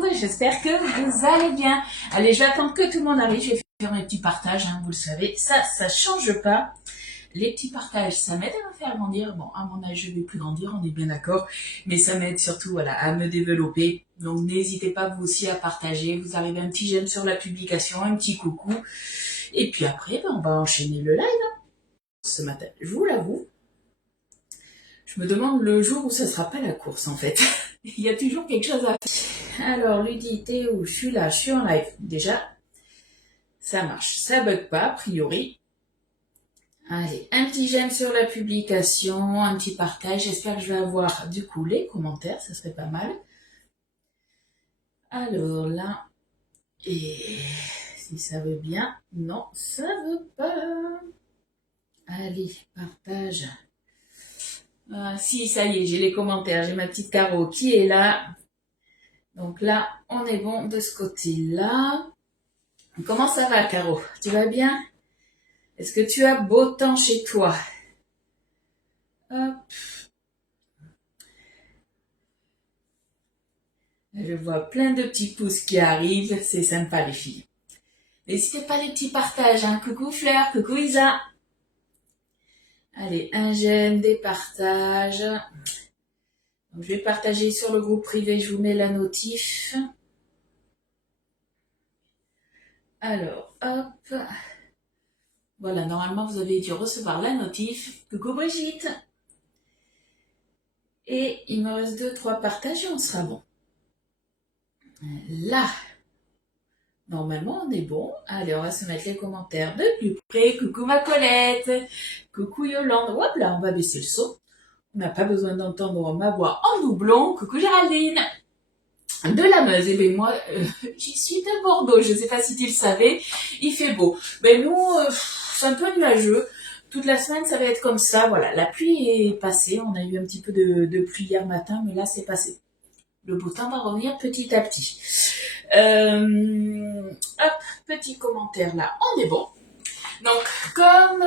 monde, j'espère que vous allez bien. Allez, je vais attendre que tout le monde arrive, je vais faire mes petits partages, hein, vous le savez, ça change pas. Les petits partages, ça m'aide à me faire grandir. Bon, à mon âge, je vais plus grandir, on est bien d'accord, mais ça m'aide surtout voilà, à me développer. Donc n'hésitez pas vous aussi à partager, vous arrivez un petit j'aime sur la publication, un petit coucou, et puis après, on va enchaîner le live. Hein. Ce matin, je vous l'avoue, je me demande le jour où ça sera pas la course en fait. Il y a toujours quelque chose à faire. Alors, Ludie, t'es où? Je suis là, je suis en live. Déjà, ça marche. Ça bug pas, a priori. Allez, un petit j'aime sur la publication, un petit partage. J'espère que je vais avoir du coup les commentaires, ça serait pas mal. Alors là, et si ça veut bien, non, ça veut pas. Allez, partage. Si, ça y est, j'ai les commentaires, j'ai ma petite Caro qui est là. Donc là, on est bon de ce côté-là. Comment ça va, Caro? Tu vas bien? Est-ce que tu as beau temps chez toi? Hop. Je vois plein de petits pouces qui arrivent, c'est sympa les filles. N'hésitez pas les petits partages, hein. Coucou Fleur, coucou Isa. Allez, un j'aime, des partages. Donc, je vais partager sur le groupe privé, je vous mets la notif. Alors, hop. Voilà, normalement vous avez dû recevoir la notif. Coucou Brigitte. Et il me reste 2-3 partages et on sera bon. Là, normalement on est bon. Allez, on va se mettre les commentaires de plus près. Coucou ma Colette, coucou Yolande. Hop là, on va baisser le son. On n'a pas besoin d'entendre ma voix en doublon. Coucou Géraldine. De la Meuse. Et bien moi, j'y suis de Bordeaux. Je ne sais pas si tu le savais. Il fait beau. Ben nous, c'est un peu nuageux. Toute la semaine, ça va être comme ça. Voilà, la pluie est passée. On a eu un petit peu de pluie hier matin, mais là, c'est passé. Le beau temps va revenir petit à petit. Hop, petit commentaire là, on est bon. Donc, comme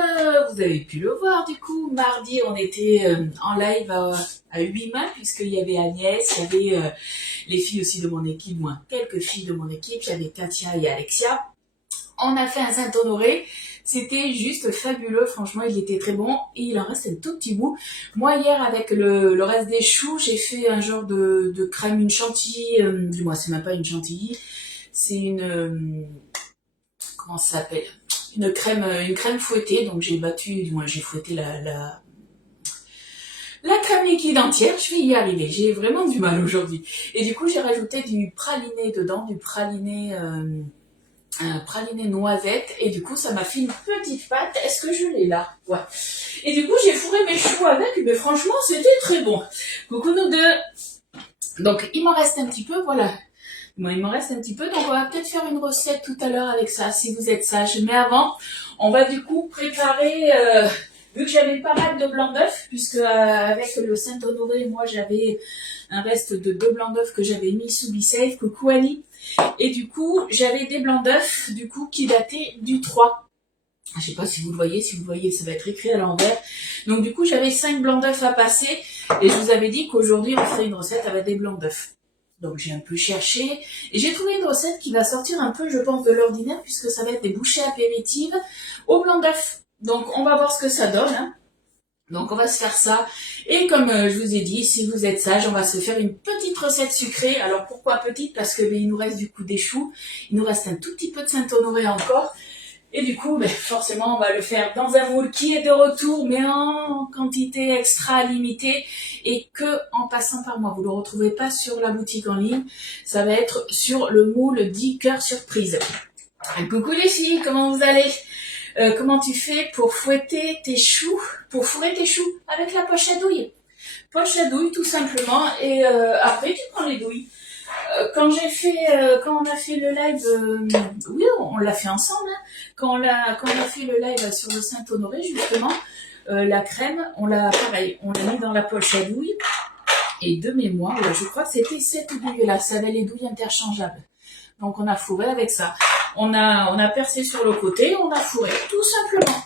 vous avez pu le voir, du coup, mardi, on était en live à 8 mains, puisqu'il y avait Agnès, il y avait les filles aussi de mon équipe, moi, quelques filles de mon équipe, il y avait Katia et Alexia. On a fait un Saint-Honoré. C'était juste fabuleux, franchement, il était très bon et il en reste un tout petit bout. Moi, hier, avec le reste des choux, j'ai fait un genre de crème, une chantilly, du moins, c'est même pas une chantilly, c'est une, comment ça s'appelle? Une crème fouettée, donc j'ai battu, du moins, j'ai fouetté la crème liquide entière, je vais y arriver, j'ai vraiment du mal aujourd'hui. Et du coup, j'ai rajouté du praliné dedans, du praliné, un praliné noisette et du coup ça m'a fait une petite pâte. Est-ce que je l'ai là? Ouais. Et du coup j'ai fourré mes choux avec, mais franchement c'était très bon. Coucou nous deux. Donc il m'en reste un petit peu, voilà. Bon, il m'en reste un petit peu, donc on va peut-être faire une recette tout à l'heure avec ça, si vous êtes sages. Mais avant, on va du coup préparer, vu que j'avais pas mal de blanc d'œuf, puisque avec le Saint-Honoré, moi j'avais un reste de 2 blancs d'œuf que j'avais mis sous Be-Safe. Coucou Annie. Et du coup, j'avais des blancs d'œufs, du coup, qui dataient du 3. Je sais pas si vous le voyez, ça va être écrit à l'envers. Donc du coup, j'avais 5 blancs d'œufs à passer, et je vous avais dit qu'aujourd'hui, on ferait une recette avec des blancs d'œufs. Donc j'ai un peu cherché, et j'ai trouvé une recette qui va sortir un peu, je pense, de l'ordinaire, puisque ça va être des bouchées apéritives au blanc d'œuf. Donc on va voir ce que ça donne, hein. Donc on va se faire ça, et comme je vous ai dit, si vous êtes sage, on va se faire une petite recette sucrée. Alors pourquoi petite? Parce que il nous reste du coup des choux, il nous reste un tout petit peu de Saint-Honoré encore, et du coup forcément on va le faire dans un moule qui est de retour, mais en quantité extra limitée, et que en passant par moi. Vous le retrouvez pas sur la boutique en ligne, ça va être sur le moule 10 cœurs surprise. Coucou les filles, comment vous allez? Comment tu fais pour fouetter tes choux, pour fourrer tes choux avec la poche à douille? Poche à douille tout simplement, et après tu prends les douilles. Quand on a fait le live, oui on l'a fait ensemble, hein. Quand on a fait le live sur le Saint-Honoré justement, la crème, on l'a mis dans la poche à douille, et de mémoire, je crois que c'était cette douille là, ça avait les douilles interchangeables. Donc on a fourré avec ça. On a percé sur le côté, on a fourré, tout simplement.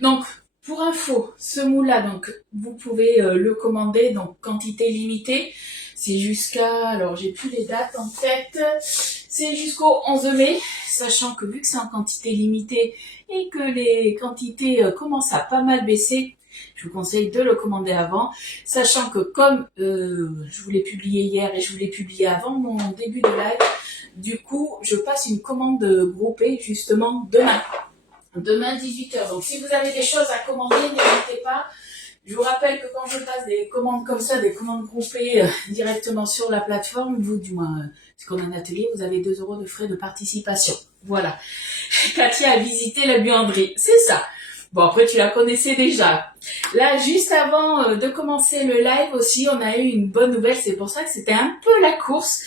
Donc, pour info, ce moule-là, donc vous pouvez le commander, donc quantité limitée. C'est jusqu'à, alors j'ai plus les dates en tête, c'est jusqu'au 11 mai, sachant que vu que c'est en quantité limitée et que les quantités commencent à pas mal baisser, je vous conseille de le commander avant, sachant que comme je vous l'ai publié hier et je vous l'ai publié avant mon début de live, du coup je passe une commande groupée justement demain 18h. Donc si vous avez des choses à commander, n'hésitez pas. Je vous rappelle que quand je passe des commandes comme ça, des commandes groupées directement sur la plateforme, vous du moins, c'est comme un atelier, vous avez 2 € de frais de participation. Voilà. Katia a visité la buanderie, c'est ça. Bon, après tu la connaissais déjà. Là, juste avant de commencer le live aussi, on a eu une bonne nouvelle, c'est pour ça que c'était un peu la course.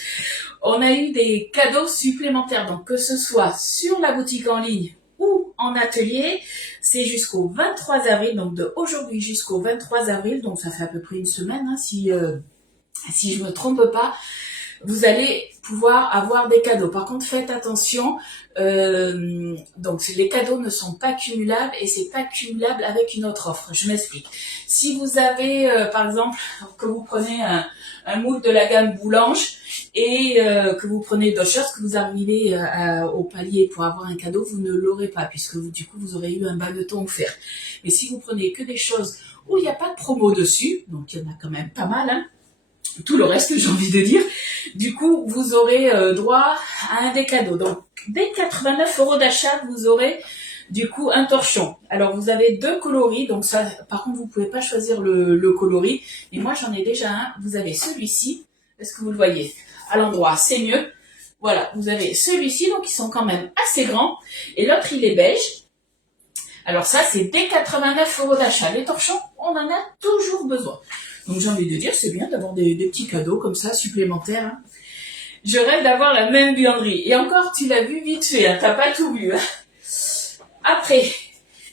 On a eu des cadeaux supplémentaires, donc que ce soit sur la boutique en ligne ou en atelier, c'est jusqu'au 23 avril, donc de aujourd'hui jusqu'au 23 avril, donc ça fait à peu près une semaine, hein, si je me trompe pas, vous allez pouvoir avoir des cadeaux. Par contre, faites attention, donc les cadeaux ne sont pas cumulables et c'est pas cumulable avec une autre offre. Je m'explique. Si vous avez, par exemple, que vous prenez un moule de la gamme Boulange et que vous prenez d'autres choses, que vous arrivez au palier pour avoir un cadeau, vous ne l'aurez pas puisque du coup vous aurez eu un bâtonnet offert. Mais si vous prenez que des choses où il n'y a pas de promo dessus, donc il y en a quand même pas mal, hein, tout le reste j'ai envie de dire, du coup vous aurez droit à un des cadeaux. Donc dès 89 € d'achat, vous aurez du coup un torchon. Alors vous avez 2 coloris, donc ça par contre vous pouvez pas choisir le coloris, et moi j'en ai déjà un. Vous avez celui-ci, est-ce que vous le voyez à l'endroit, c'est mieux. Voilà, vous avez celui-ci, donc ils sont quand même assez grands, et l'autre il est beige. Alors ça c'est dès 89 € d'achat. Les torchons, on en a toujours besoin. Donc j'ai envie de dire, c'est bien d'avoir des petits cadeaux comme ça, supplémentaires. Hein. Je rêve d'avoir la même buanderie. Et encore, tu l'as vu vite fait, hein, t'as pas tout vu. Hein. Après,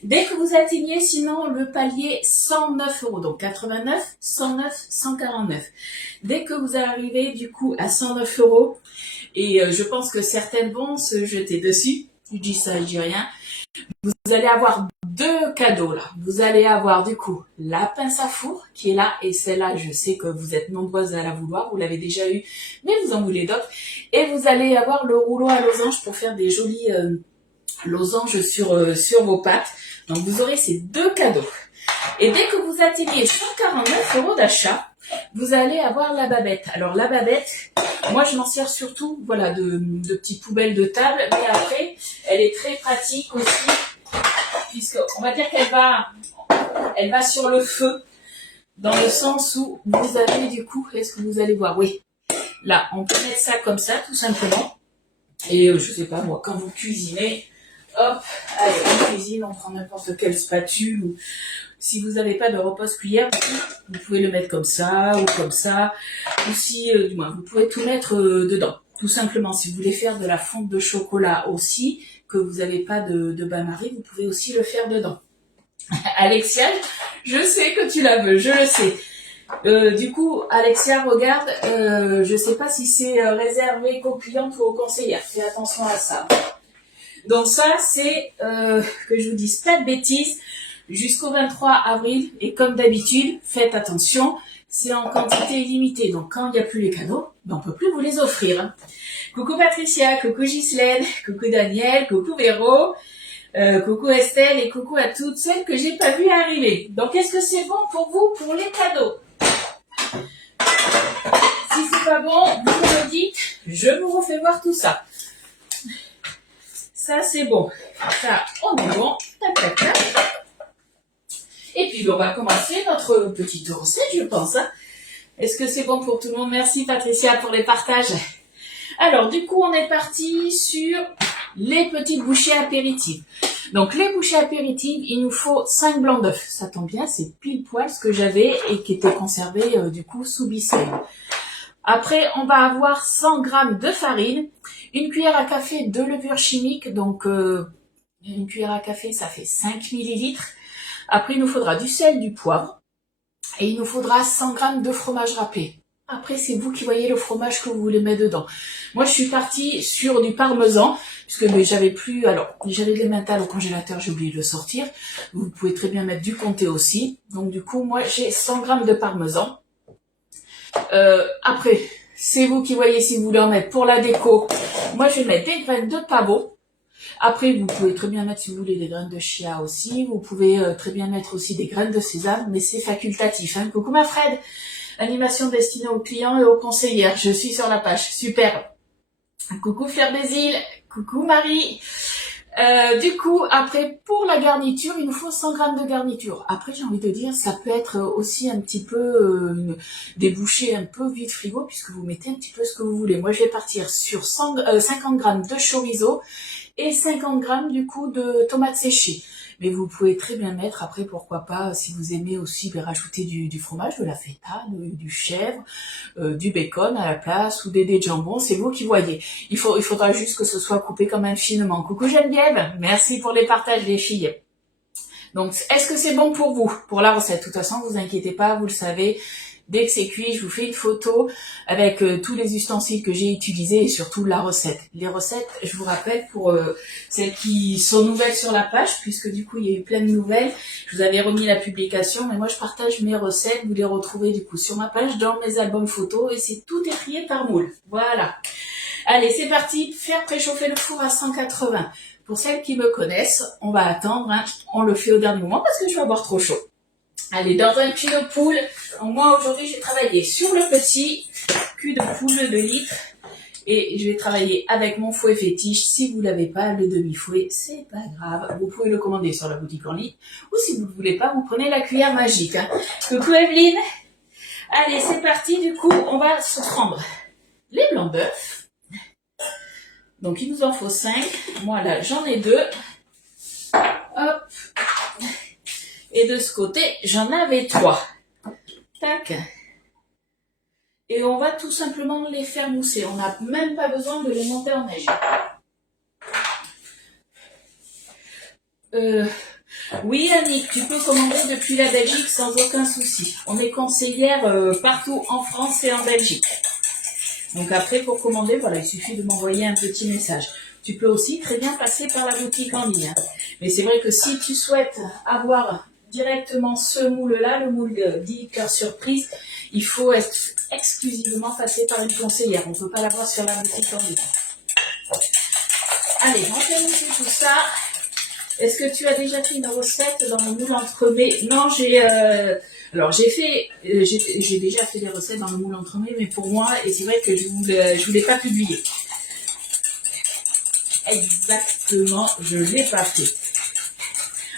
dès que vous atteignez sinon le palier 109 €, donc 89, 109, 149. Dès que vous arrivez du coup à 109 €, et je pense que certaines vont se jeter dessus, je dis ça, je dis rien, vous allez avoir 2 cadeaux là. Vous allez avoir du coup la pince à four qui est là, et celle-là je sais que vous êtes nombreuses à la vouloir, vous l'avez déjà eu, mais vous en voulez d'autres. Et vous allez avoir le rouleau à losange pour faire des jolis losanges sur vos pâtes. Donc vous aurez ces 2 cadeaux. Et dès que vous atteignez 149 € d'achat, vous allez avoir la babette. Alors la babette, moi je m'en sers surtout voilà, de petites poubelles de table, mais après elle est très pratique aussi, puisque on va dire elle va sur le feu, dans le sens où vous avez du coup, est-ce que vous allez voir? Oui, là on peut mettre ça comme ça tout simplement, et je sais pas moi, quand vous cuisinez, hop, allez on cuisine, on prend n'importe quelle spatule, ou si vous n'avez pas de repose-cuillère, vous pouvez le mettre comme ça ou comme ça, ou si, du moins, vous pouvez tout mettre dedans. Tout simplement, si vous voulez faire de la fonte de chocolat aussi, que vous n'avez pas de bain-marie, vous pouvez aussi le faire dedans. Alexia, je sais que tu la veux, je le sais. Du coup, Alexia, regarde, je sais pas si c'est réservé qu'aux clientes ou aux conseillères. Fais attention à ça. Donc ça, c'est, que je vous dise pas de bêtises, jusqu'au 23 avril. Et comme d'habitude, faites attention, c'est en quantité limitée. Donc quand il n'y a plus les cadeaux, on peut plus vous les offrir. Hein. Coucou Patricia, coucou Ghislaine, coucou Daniel, coucou Véro, coucou Estelle et coucou à toutes celles que j'ai pas vues arriver. Donc est-ce que c'est bon pour vous pour les cadeaux? Si c'est pas bon, vous me le dites, je vous refais voir tout ça. Ça c'est bon. Ça, on est bon. Tac, tac, tac. Et puis on va commencer notre petite recette, je pense. Hein. Est-ce que c'est bon pour tout le monde? Merci Patricia pour les partages. Alors du coup on est parti sur les petites bouchées apéritives. Donc les bouchées apéritives, il nous faut 5 blancs d'œufs. Ça tombe bien, c'est pile poil ce que j'avais et qui était conservé du coup sous Bissell. Après on va avoir 100 g de farine, une cuillère à café de levure chimique, donc une cuillère à café ça fait 5 ml. Après il nous faudra du sel, du poivre et il nous faudra 100 g de fromage râpé. Après, c'est vous qui voyez le fromage que vous voulez mettre dedans. Moi, je suis partie sur du parmesan, puisque j'avais plus... Alors, j'avais de l'emmental au congélateur, j'ai oublié de le sortir. Vous pouvez très bien mettre du comté aussi. Donc, du coup, moi, j'ai 100 g de parmesan. Après, c'est vous qui voyez si vous voulez en mettre pour la déco. Moi, je vais mettre des graines de pavot. Après, vous pouvez très bien mettre, si vous voulez, des graines de chia aussi. Vous pouvez très bien mettre aussi des graines de sésame, mais c'est facultatif. Hein. Coucou ma Fred, animation destinée aux clients et aux conseillères. Je suis sur la page. Super. Coucou Fleur des Îles. Coucou Marie. Du coup, après, pour la garniture, il nous faut 100 grammes de garniture. Après, j'ai envie de dire, ça peut être aussi un petit peu des bouchées un peu vide frigo, puisque vous mettez un petit peu ce que vous voulez. Moi, je vais partir sur 50 grammes de chorizo et 50 grammes du coup de tomates séchées. Mais vous pouvez très bien mettre, après pourquoi pas, si vous aimez aussi, rajouter du fromage, de la feta, du chèvre, du bacon à la place, ou des dés de jambon, c'est vous qui voyez. Il faudra juste que ce soit coupé quand même finement. Coucou Geneviève, merci pour les partages les filles. Donc, est-ce que c'est bon pour vous, pour la recette? De toute façon, vous inquiétez pas, vous le savez. Dès que c'est cuit, je vous fais une photo avec tous les ustensiles que j'ai utilisés et surtout la recette. Les recettes, je vous rappelle, pour celles qui sont nouvelles sur la page, puisque du coup, il y a eu plein de nouvelles. Je vous avais remis la publication, mais moi, je partage mes recettes. Vous les retrouvez du coup sur ma page, dans mes albums photos, et c'est tout est trié par moule. Voilà. Allez, c'est parti. Faire préchauffer le four à 180. Pour celles qui me connaissent, on va attendre. Hein. On le fait au dernier moment parce que je vais avoir trop chaud. Allez, dans un cul de poule, moi aujourd'hui j'ai travaillé sur le petit cul de poule de litre et je vais travailler avec mon fouet fétiche. Si vous l'avez pas, le demi-fouet, c'est pas grave, vous pouvez le commander sur la boutique en ligne ou si vous ne le voulez pas, vous prenez la cuillère magique. Hein. Coucou Evelyne. Allez, c'est parti, du coup on va se prendre les blancs d'œufs. Donc il nous en faut 5, moi là j'en ai 2. Hop. Et de ce côté, j'en avais 3. Tac. Et on va tout simplement les faire mousser. On n'a même pas besoin de les monter en neige. Oui, Annick, tu peux commander depuis la Belgique sans aucun souci. On est conseillère partout en France et en Belgique. Donc après, pour commander, voilà, il suffit de m'envoyer un petit message. Tu peux aussi très bien passer par la boutique en ligne. Mais c'est vrai que si tu souhaites avoir directement ce moule-là, le moule dit cœur surprise, il faut exclusivement passer par une conseillère. On ne peut pas l'avoir sur la boutique en ligne. Allez, on fait mousser tout ça. Est-ce que tu as déjà fait une recette dans le moule entremets? Non, alors j'ai déjà fait des recettes dans le moule entremets, mais pour moi, et c'est vrai que je voulais pas publier. Exactement, je l'ai pas fait.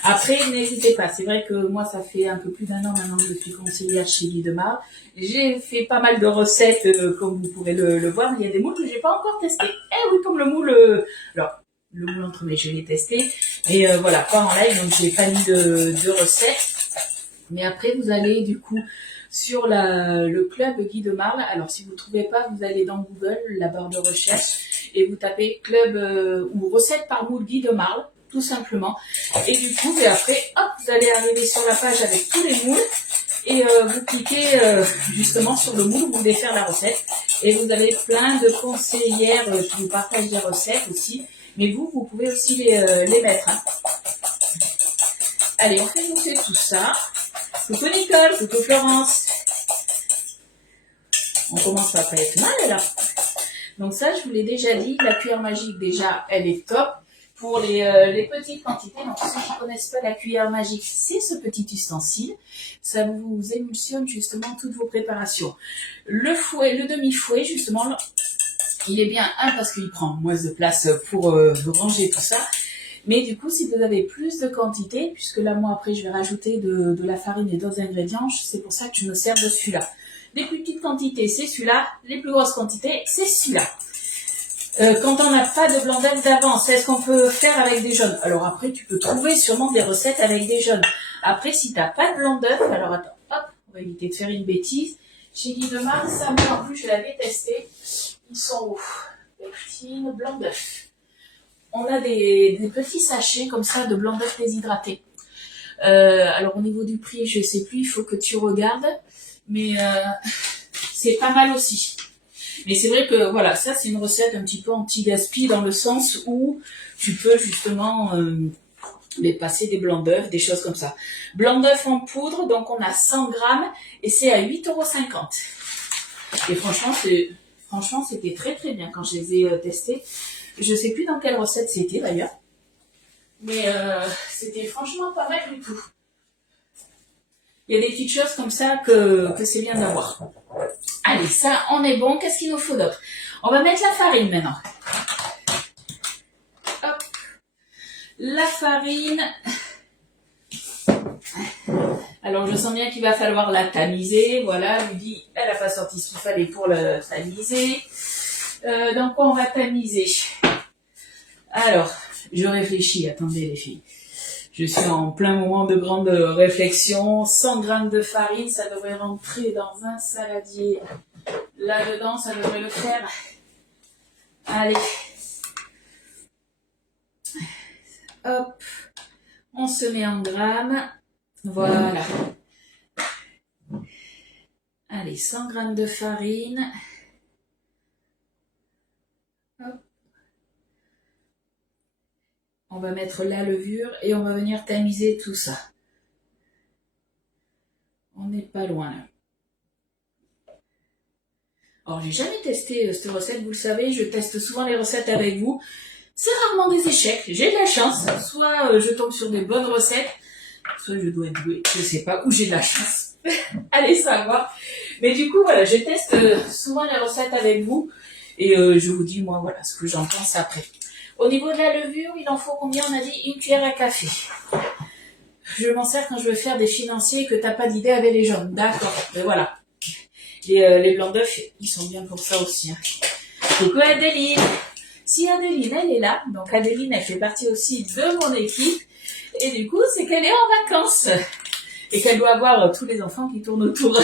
Après, n'hésitez pas. C'est vrai que moi, ça fait un peu plus d'1 an maintenant que je suis conseillère chez Guy Demar. J'ai fait pas mal de recettes, comme vous pouvez le voir, mais il y a des moules que j'ai pas encore testés. Eh oui, comme le moule. Alors, le moule entremets, je l'ai testé, mais voilà, pas en live, donc j'ai pas mis de recettes. Mais après, vous allez du coup sur le club Guy de Marle. Alors, si vous ne trouvez pas, vous allez dans Google, la barre de recherche, et vous tapez club ou recette par moule Guy de Marle, tout simplement. Et du coup, et après, hop, vous allez arriver sur la page avec tous les moules. Et vous cliquez justement sur le moule où vous voulez faire la recette. Et vous avez plein de conseillères qui vous partagent des recettes aussi. Mais vous pouvez aussi les mettre. Hein. Allez, on fait monter tout ça. Coucou Nicole, coucou Florence. On commence à pas être mal là. Donc ça, je vous l'ai déjà dit, la cuillère magique déjà, elle est top. Pour les petites quantités, donc ceux qui ne connaissent pas la cuillère magique, c'est ce petit ustensile. Ça vous émulsionne justement toutes vos préparations. Le fouet, le demi-fouet, justement, il est bien, parce qu'il prend moins de place pour ranger tout ça. Mais du coup, si vous avez plus de quantité, puisque là, moi, après, je vais rajouter de la farine et d'autres ingrédients, c'est pour ça que je me sers de celui-là. Les plus petites quantités, c'est celui-là. Les plus grosses quantités, c'est celui-là. Quand on n'a pas de blanc d'œuf d'avance, est-ce qu'on peut faire avec des jaunes? Alors après, tu peux trouver sûrement des recettes avec des jaunes. Après, si tu n'as pas de blanc d'œuf, alors attends, hop, on va éviter de faire une bêtise. Chez Guy Demar, ça, moi, en plus, je l'avais testé. Ils sont où? Les petits blancs d'œuf. On a des petits sachets comme ça de blanc d'œuf déshydraté. Alors au niveau du prix, je sais plus, il faut que tu regardes. Mais c'est pas mal aussi. Mais c'est vrai que voilà, ça c'est une recette un petit peu anti-gaspi dans le sens où tu peux justement passer des blancs d'œufs, des choses comme ça. Blanc d'œuf en poudre, donc on a 100 grammes et c'est à 8,50 €. Et franchement, c'était très très bien quand je les ai testés. Je sais plus dans quelle recette c'était d'ailleurs. Mais c'était franchement pas mal du tout. Il y a des petites choses comme ça que c'est bien d'avoir. Allez, ça, on est bon. Qu'est-ce qu'il nous faut d'autre? On va mettre la farine maintenant. Hop. La farine. Alors, je sens bien qu'il va falloir la tamiser. Voilà, Lydie, elle n'a pas sorti ce qu'il fallait pour le tamiser. Donc, on va tamiser. Alors, je réfléchis. Attendez, les filles. Je suis en plein moment de grande réflexion. 100 grammes de farine, ça devrait rentrer dans un saladier. Là-dedans, ça devrait le faire. Allez. Hop. On se met en grammes. Voilà. Allez, 100 grammes de farine. Hop. On va mettre la levure et on va venir tamiser tout ça. On n'est pas loin là. Alors, j'ai jamais testé cette recette, vous le savez, je teste souvent les recettes avec vous. C'est rarement des échecs, j'ai de la chance. Soit je tombe sur des bonnes recettes, soit je dois être douée, je sais pas, ou j'ai de la chance. Allez savoir. Mais du coup, voilà, je teste souvent les recettes avec vous et je vous dis, moi, voilà, ce que j'en pense après. Au niveau de la levure, il en faut combien? On a dit une cuillère à café. Je m'en sers quand je veux faire des financiers que t'as pas d'idée avec les jaunes. D'accord, mais voilà. Les blancs d'œufs, ils sont bien pour ça aussi. Hein. Coucou Adeline. Si Adeline, elle est là, donc Adeline, elle fait partie aussi de mon équipe. Et du coup, c'est qu'elle est en vacances. Et qu'elle doit avoir tous les enfants qui tournent autour.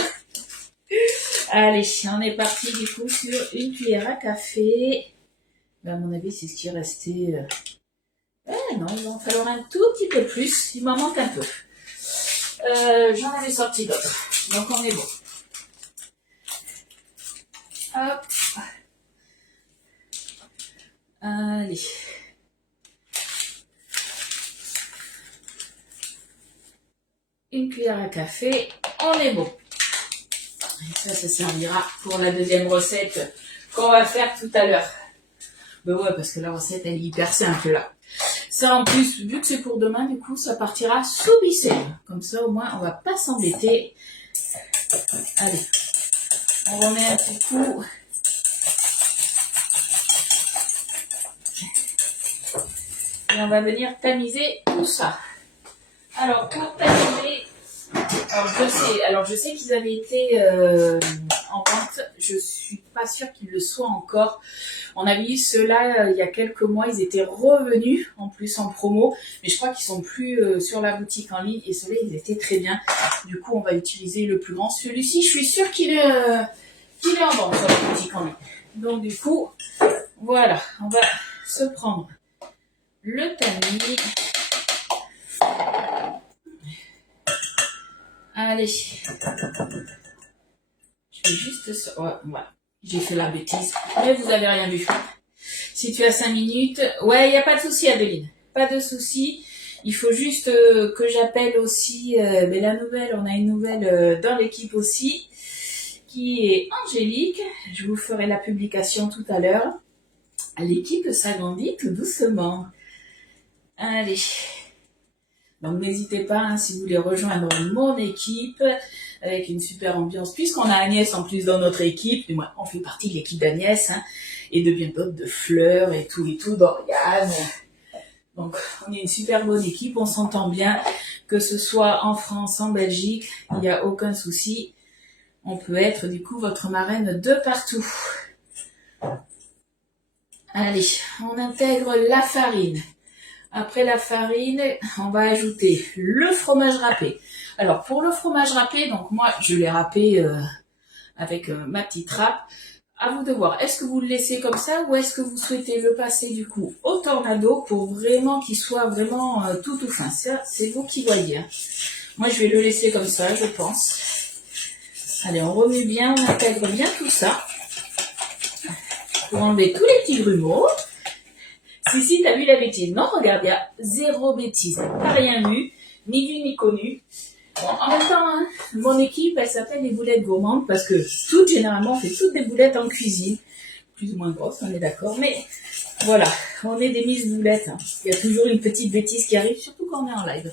Allez, on est parti du coup sur une cuillère à café. À mon avis, c'est ce qui est resté. Non, il va en falloir un tout petit peu plus. Il m'en manque un peu. J'en avais sorti d'autres. Donc on est bon. Hop. Allez. Une cuillère à café. On est bon. Et ça servira pour la deuxième recette qu'on va faire tout à l'heure. Ben ouais, parce que la recette, elle est hyper simple là. Ça, en plus, vu que c'est pour demain, du coup, ça partira sous bicelle. Comme ça, au moins, on va pas s'embêter. Allez. On remet un petit coup. Et on va venir tamiser tout ça. Alors, pour tamiser, alors je sais qu'ils avaient été en vente. Je suis pas sûre qu'ils le soient encore. On avait eu ceux-là il y a quelques mois. Ils étaient revenus en plus en promo, mais je crois qu'ils sont plus sur la boutique en ligne. Et ceux-là, ils étaient très bien. Du coup, on va utiliser le plus grand. Celui-ci, je suis sûre qu'il est en vente sur la boutique en ligne. Donc du coup, voilà, on va se prendre le tamis. Allez. Je fais juste ça. Ouais, voilà. J'ai fait la bêtise. Mais vous avez rien vu. Si tu as 5 minutes. Ouais, il n'y a pas de souci, Adeline. Pas de souci. Il faut juste que j'appelle aussi mais la nouvelle. On a une nouvelle dans l'équipe aussi. Qui est Angélique. Je vous ferai la publication tout à l'heure. L'équipe s'agrandit tout doucement. Allez. Donc n'hésitez pas, hein, si vous voulez rejoindre mon équipe, avec une super ambiance, puisqu'on a Agnès en plus dans notre équipe, et moi on fait partie de l'équipe d'Agnès, hein, et de bien d'autres, de Fleur et tout, d'Oriane. Donc on est une super bonne équipe, on s'entend bien, que ce soit en France, en Belgique, il n'y a aucun souci. On peut être du coup votre marraine de partout. Allez, on intègre la farine. Après la farine, on va ajouter le fromage râpé. Alors, pour le fromage râpé, donc moi, je l'ai râpé avec ma petite râpe. À vous de voir, est-ce que vous le laissez comme ça ou est-ce que vous souhaitez le passer du coup au tornado pour vraiment qu'il soit vraiment tout fin. Ça, c'est vous qui voyez. Hein. Moi, je vais le laisser comme ça, je pense. Allez, on remet bien, on intègre bien tout ça. Pour enlever tous les petits grumeaux. Si, t'as vu la bêtise? Non, regarde, il y a zéro bêtise. T'as rien vu, ni vu ni connu. Bon, en même temps, hein, mon équipe, elle s'appelle les boulettes gourmandes parce que généralement, on fait toutes des boulettes en cuisine. Plus ou moins grosses, on est d'accord. Mais voilà, on est des miss boulettes. Hein. Il y a toujours une petite bêtise qui arrive, surtout quand on est en live.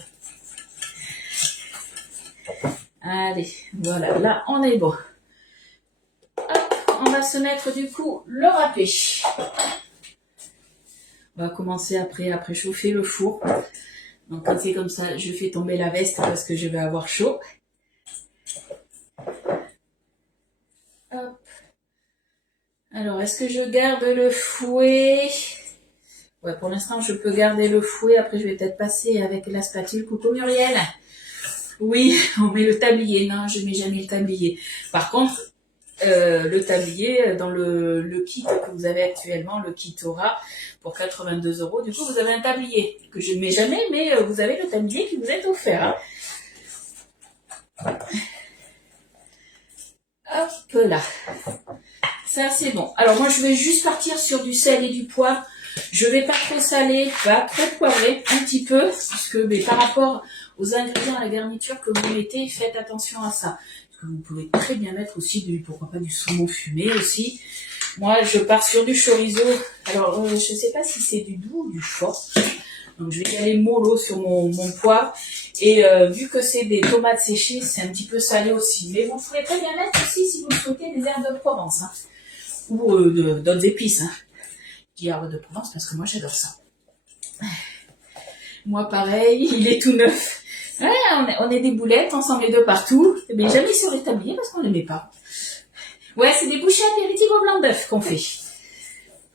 Allez, voilà, là, on est bon. Hop, on va se mettre du coup le râpé. On va commencer après à préchauffer le four. Donc quand c'est comme ça, je fais tomber la veste parce que je vais avoir chaud. Hop. Alors, est-ce que je garde le fouet? Ouais, pour l'instant, je peux garder le fouet. Après, je vais peut-être passer avec la spatule. Coucou Muriel. Oui, on met le tablier. Non, je mets jamais le tablier. Par contre, le tablier, dans le kit que vous avez actuellement, le kit Aura, pour 82 €, du coup, vous avez un tablier que je ne mets jamais, mais vous avez le tablier qui vous est offert. Hein. Hop là. Ça, c'est bon. Alors, moi, je vais juste partir sur du sel et du poivre. Je vais pas trop saler, pas trop poivrer, un petit peu, parce que mais par rapport aux ingrédients à la garniture que vous mettez, faites attention à ça. Parce que vous pouvez très bien mettre aussi pourquoi pas du saumon fumé aussi. Moi, je pars sur du chorizo. Alors, je sais pas si c'est du doux ou du fort. Donc, je vais y aller mollo sur mon poivre. Et vu que c'est des tomates séchées, c'est un petit peu salé aussi. Mais vous pouvez très bien mettre aussi, si vous le souhaitez, des herbes de Provence. Hein, ou d'autres épices. Hein. Je dis herbes de Provence parce que moi, j'adore ça. Moi, pareil, il est tout neuf. Ouais, on est des boulettes, on s'en met de partout. Mais jamais sur les tabliers parce qu'on ne les met pas. Ouais, c'est des bouchées apéritives au blanc d'œuf qu'on fait.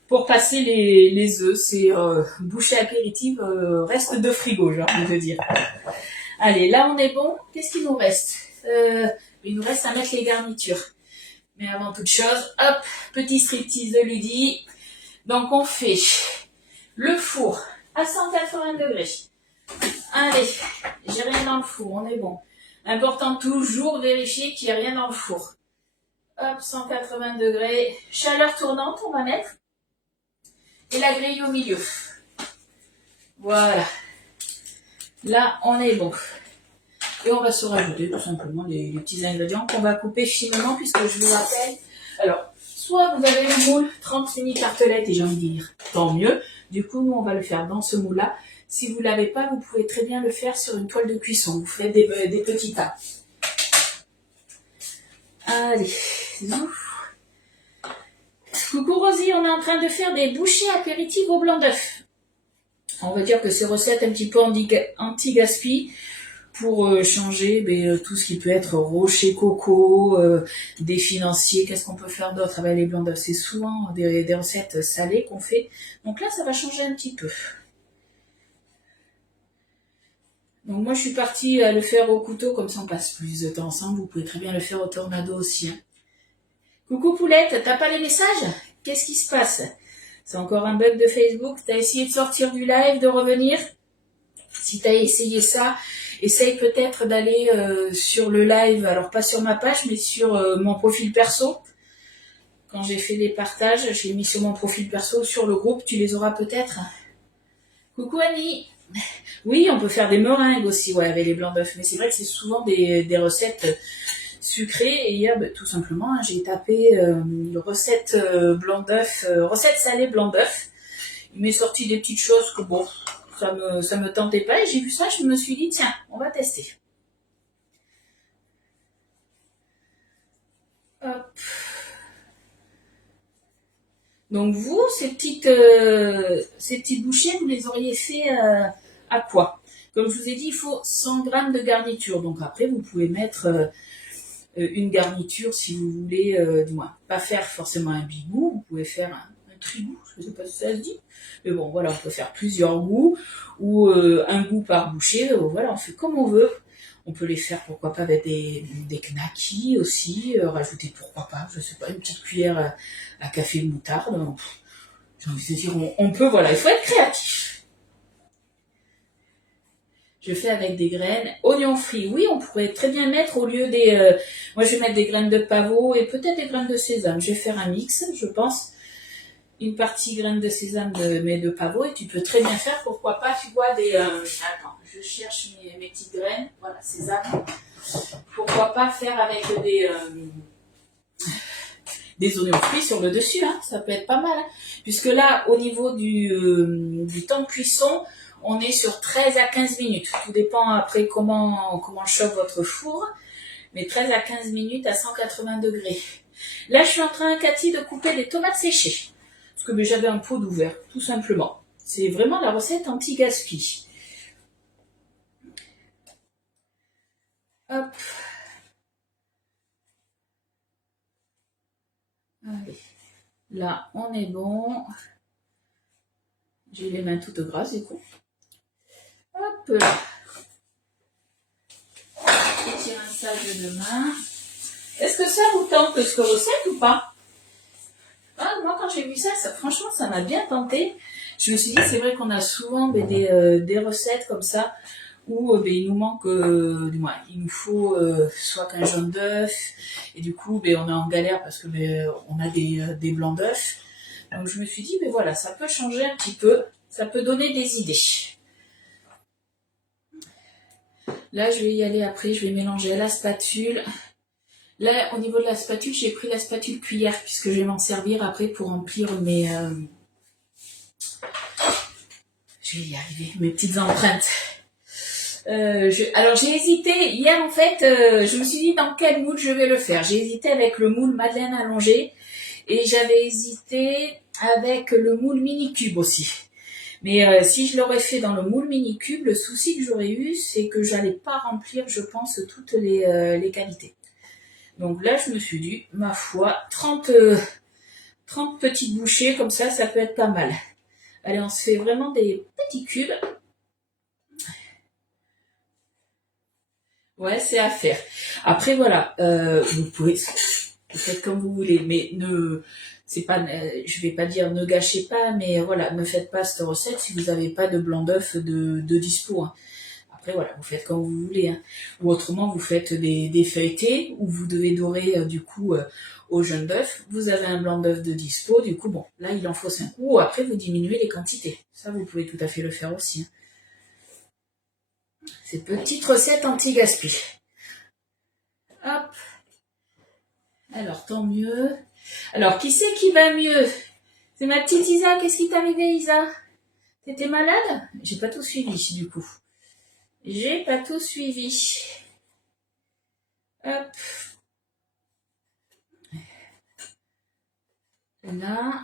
Pour passer les œufs, c'est bouchée apéritive, reste de frigo, j'ai envie de dire. Allez, là on est bon. Qu'est-ce qu'il nous reste? Il nous reste à mettre les garnitures. Mais avant toute chose, hop, petit striptease de Lydie. Donc on fait le four à 180 degrés. Allez, j'ai rien dans le four, on est bon. Important toujours vérifier qu'il n'y a rien dans le four. Hop, 180 degrés. Chaleur tournante, on va mettre. Et la grille au milieu. Voilà. Là, on est bon. Et on va se rajouter tout simplement les petits ingrédients qu'on va couper finement, puisque je vous rappelle. Alors, soit vous avez le moule 30 mini tartelettes, et j'ai envie de dire, tant mieux. Du coup, nous, on va le faire dans ce moule-là. Si vous ne l'avez pas, vous pouvez très bien le faire sur une toile de cuisson. Vous faites des petits tas. Allez. Coucou Rosie, on est en train de faire des bouchées apéritives au blanc d'œuf. On va dire que c'est recette un petit peu anti-gaspi pour changer tout ce qui peut être rocher coco, des financiers. Qu'est-ce qu'on peut faire d'autre avec les blancs d'œufs? C'est souvent des recettes salées qu'on fait. Donc là, ça va changer un petit peu. Donc moi, je suis partie à le faire au couteau, comme ça on passe plus de temps ensemble. Vous pouvez très bien le faire au tornado aussi. Hein. Coucou Poulette, t'as pas les messages? Qu'est-ce qui se passe? C'est encore un bug de Facebook? T'as essayé de sortir du live, de revenir? Si t'as essayé ça, essaye peut-être d'aller sur le live, alors pas sur ma page, mais sur mon profil perso. Quand j'ai fait des partages, j'ai mis sur mon profil perso, sur le groupe, tu les auras peut-être. Coucou Annie. Oui, on peut faire des meringues aussi, ouais, avec les blancs d'œufs, mais c'est vrai que c'est souvent des recettes sucrées, et hier, tout simplement, hein, j'ai tapé recette blanc d'œuf, recette salée blanc d'œuf. Il m'est sorti des petites choses que bon, ça me tentait pas, et j'ai vu ça, je me suis dit, tiens, on va tester. Hop. Donc vous, ces petites bouchées, vous les auriez fait à quoi? Comme je vous ai dit, il faut 100 g de garniture. Donc après, vous pouvez mettre une garniture si vous voulez, du moins, pas faire forcément un bigou. Vous pouvez faire un trigou, je ne sais pas si ça se dit. Mais bon, voilà, on peut faire plusieurs goûts ou un goût par bouchée. Voilà, on fait comme on veut. On peut les faire, pourquoi pas, avec des knackis aussi. Rajouter, pourquoi pas, je sais pas, une petite cuillère à café de moutarde. J'ai envie de dire, on peut, voilà, il faut être créatif. Je fais avec des graines, oignons frits. Oui, on pourrait très bien mettre au lieu des... moi, je vais mettre des graines de pavot et peut-être des graines de sésame. Je vais faire un mix, je pense. une partie graines de sésame mais de pavot et tu peux très bien faire, pourquoi pas, tu vois, des... attends, je cherche mes petites graines, voilà, sésame. Pourquoi pas faire avec des oignons frits sur le dessus, hein, ça peut être pas mal. Hein. Puisque là, au niveau du temps de cuisson, on est sur 13 à 15 minutes. Tout dépend après comment chauffe votre four. Mais 13 à 15 minutes à 180 degrés. Là, je suis en train, Cathy, de couper des tomates séchées. Parce que j'avais un pot d'ouvert, tout simplement. C'est vraiment la recette anti-gaspi. Hop. Allez. Là, on est bon. J'ai les mains toutes grasses, du coup. Hop là. Petit rinçage de main. Est-ce que ça vous tente cette recette ou pas? Ah, moi, quand j'ai vu ça, franchement, ça m'a bien tenté. Je me suis dit, c'est vrai qu'on a souvent des recettes comme ça où il nous manque, du moins, il nous faut soit qu'un jaune d'œuf, et du coup, on est en galère parce que on a des blancs d'œufs. Donc je me suis dit, voilà, ça peut changer un petit peu, ça peut donner des idées. Là, je vais y aller après, je vais mélanger à la spatule. Là, au niveau de la spatule, j'ai pris la spatule cuillère puisque je vais m'en servir après pour remplir mes... je vais y arriver, mes petites empreintes. Alors j'ai hésité, hier en fait, je me suis dit dans quel moule je vais le faire. J'ai hésité avec le moule Madeleine allongée et j'avais hésité avec le moule mini cube aussi. Mais si je l'aurais fait dans le moule mini cube, le souci que j'aurais eu, c'est que j'allais pas remplir, je pense, toutes les qualités. Donc là, je me suis dit, ma foi, 30 petites bouchées, comme ça peut être pas mal. Allez, on se fait vraiment des petits cubes. Ouais, c'est à faire. Après, voilà, vous faites comme vous voulez, mais c'est pas, je vais pas dire ne gâchez pas, mais voilà, ne faites pas cette recette si vous n'avez pas de blanc d'œuf de dispo. Hein. Après, voilà, vous faites comme vous voulez. Hein. Ou autrement, vous faites des feuilletés où vous devez dorer, du coup, au jaune d'œuf. Vous avez un blanc d'œuf de dispo, du coup, bon, là, il en faut 5 coups. Après, vous diminuez les quantités. Ça, vous pouvez tout à fait le faire aussi. Hein. C'est petite recette anti-gaspi. Hop. Alors, tant mieux. Alors, qui c'est qui va mieux? C'est ma petite Isa. Qu'est-ce qui t'est arrivé, Isa? T'étais malade? J'ai pas tout suivi, du coup. J'ai pas tout suivi. Hop. Là.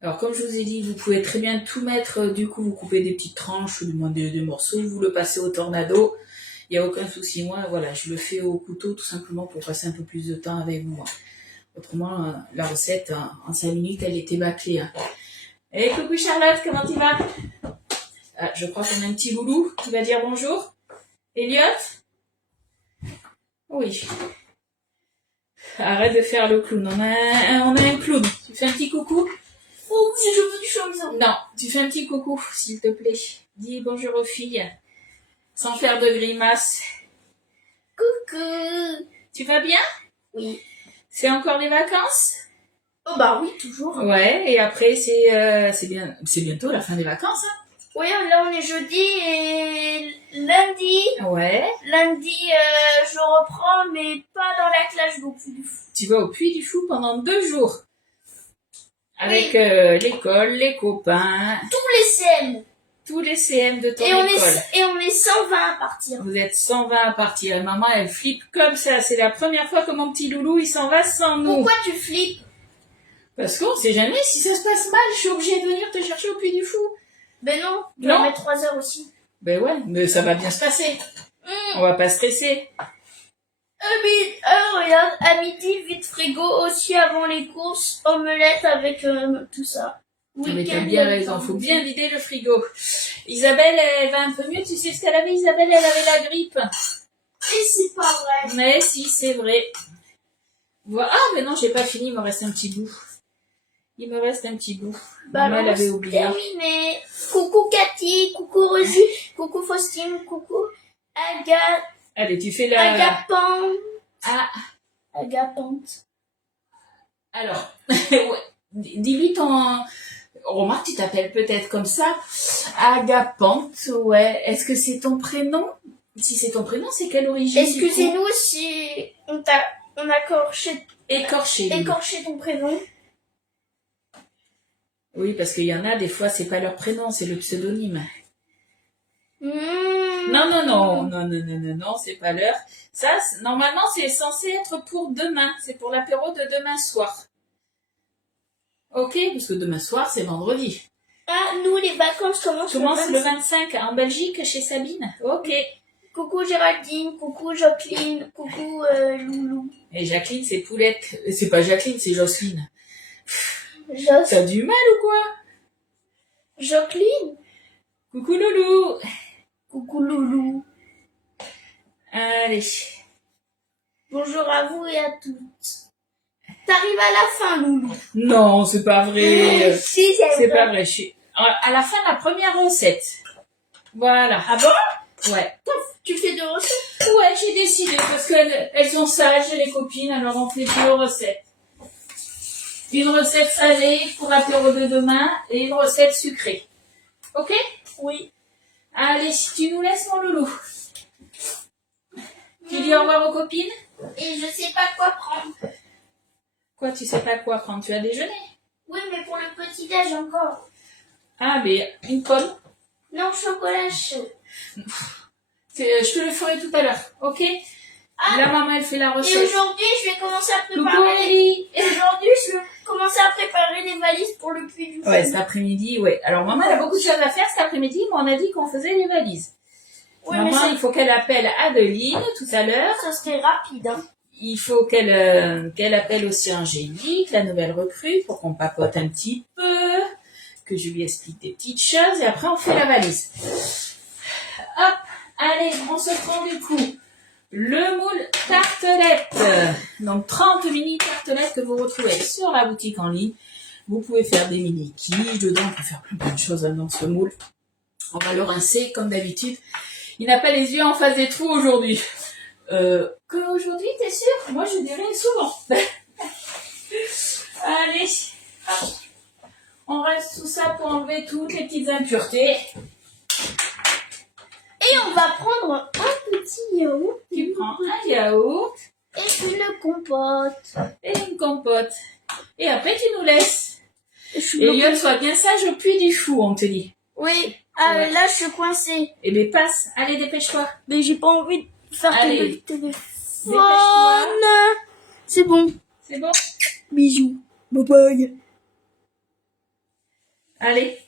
Alors, comme je vous ai dit, vous pouvez très bien tout mettre. Du coup, vous coupez des petites tranches ou du moins des morceaux. Vous le passez au tornado. Il n'y a aucun souci. Moi, voilà, je le fais au couteau tout simplement pour passer un peu plus de temps avec vous. Autrement, la recette, en 5 minutes, elle était bâclée. Hein. Et coucou Charlotte, comment tu vas? Ah, je crois qu'on a un petit loulou qui va dire bonjour. Elliot? Oui. Arrête de faire le clown. On a un clown. Tu fais un petit coucou? Oh, si je veux du champignon. Non, tu fais un petit coucou, s'il te plaît. Dis bonjour aux filles. Sans faire de grimaces. Coucou. Tu vas bien? Oui. C'est encore les vacances? Oh bah oui, toujours. Ouais, et après c'est bientôt la fin des vacances. Hein. Oui, là on est jeudi et lundi. Ouais. Lundi, je reprends, mais pas dans la classe, je vais au Puy du Fou. Tu vas au Puy du Fou pendant 2 jours. Avec Oui. l'école, les copains. Tous les CM. Tous les CM de ton et école. On est 120 à partir. Vous êtes 120 à partir. Et maman, elle flippe comme ça. C'est la première fois que mon petit loulou, il s'en va sans nous. Pourquoi tu flippes? Parce qu'on sait jamais si ça se passe mal. Je suis obligée de venir te chercher au Puy du Fou. Ben non, tu vas mettre 3 heures aussi. Ben ouais, mais ça va bien se passer. On va pas stresser. Regarde, à midi, vite frigo aussi avant les courses, omelette avec tout ça. Mais t'as bien raison, faut bien vider le frigo. Isabelle, elle va un peu mieux. Tu sais ce qu'elle avait, Isabelle? Elle avait la grippe. Et c'est pas vrai. Mais si, c'est vrai. Ah, mais non, j'ai pas fini, il me reste un petit bout. Il me reste un petit bout. Bah, maman, elle avait oublié. Terminé. Coucou Cathy, coucou Rosie, coucou Faustine, coucou Agathe. Allez, tu fais la... Agapante. Ah. Agapante. Alors, ouais, dis-lui ton... Remarque, tu t'appelles peut-être comme ça. Agapante, ouais. Est-ce que c'est ton prénom? Si c'est ton prénom, c'est quelle origine? Excusez-nous si on a Écorché. écorché ton prénom. Oui, parce qu'il y en a, des fois, c'est pas leur prénom, c'est le pseudonyme. Non, c'est pas l'heure. Ça, normalement, c'est censé être pour demain. C'est pour l'apéro de demain soir. Ok, parce que demain soir, c'est vendredi. Ah, nous, les vacances commencent le 25 en Belgique, chez Sabine. Ok. Coucou Géraldine, coucou Jocelyne, coucou Loulou. Et Jacqueline, c'est Poulette. C'est pas Jacqueline, c'est Jocelyne. Jos. T'as du mal ou quoi? Jocelyne. Coucou Loulou. Coucou Loulou. Allez. Bonjour à vous et à toutes. T'arrives à la fin, Loulou. Non, c'est pas vrai. Si, C'est pas vrai. Je suis à la fin de la première recette. Voilà. Ah bon? Ouais. Tu fais 2 recettes? Ouais, j'ai décidé parce qu'elles sont sages, les copines, alors on fait 2 recettes. Une recette salée pour l'apéro de demain et une recette sucrée. Ok? Oui. Allez, tu nous laisses mon loulou. Tu dis au revoir aux copines? Et je sais pas quoi prendre. Quoi, tu sais pas quoi prendre? Tu as déjeuné? Oui, mais pour le petit-déj encore. Ah, mais une pomme. Non, chocolat chaud. Je te le ferai tout à l'heure, ok? Ah, la maman, elle fait la et recette. aujourd'hui, je vais commencer à Coucou, préparer Ellie. Et aujourd'hui, je vais commencer à préparer les valises pour le puits du fou. Ouais, cet après-midi, ouais. Alors, maman, elle a beaucoup de choses à faire cet après-midi, mais on a dit qu'on faisait les valises. Oui, maman, mais ça, il faut qu'elle appelle Adeline tout à l'heure. ça serait rapide, hein. Il faut qu'elle appelle aussi Angélique, la nouvelle recrue, pour qu'on papote un petit peu, que je lui explique des petites choses, et après on fait la valise. Hop, allez, on se prend du coup le moule tartelette. Donc 30 mini tartelettes que vous retrouvez sur la boutique en ligne. Vous pouvez faire des mini quiches dedans, on peut faire plein de choses dans ce moule. On va le rincer comme d'habitude. Il n'a pas les yeux en face des trous aujourd'hui. Qu'aujourd'hui, t'es sûr? Moi, je dirais souvent. Allez, hop. On reste tout ça pour enlever toutes les petites impuretés. Et on va prendre un petit yaourt. Tu prends un yaourt. Et une compote. Et une compote. Et après, tu nous laisses. Et Elliot, sois bien sage au puits du fou, on te dit. Oui, Ouais. là, je suis coincée. Eh bien, passe. Allez, dépêche-toi. Mais j'ai pas envie de faire Allez. tomber le téléphone. Dépêche-toi. C'est bon. C'est bon? Bisous. Bye bye. Allez.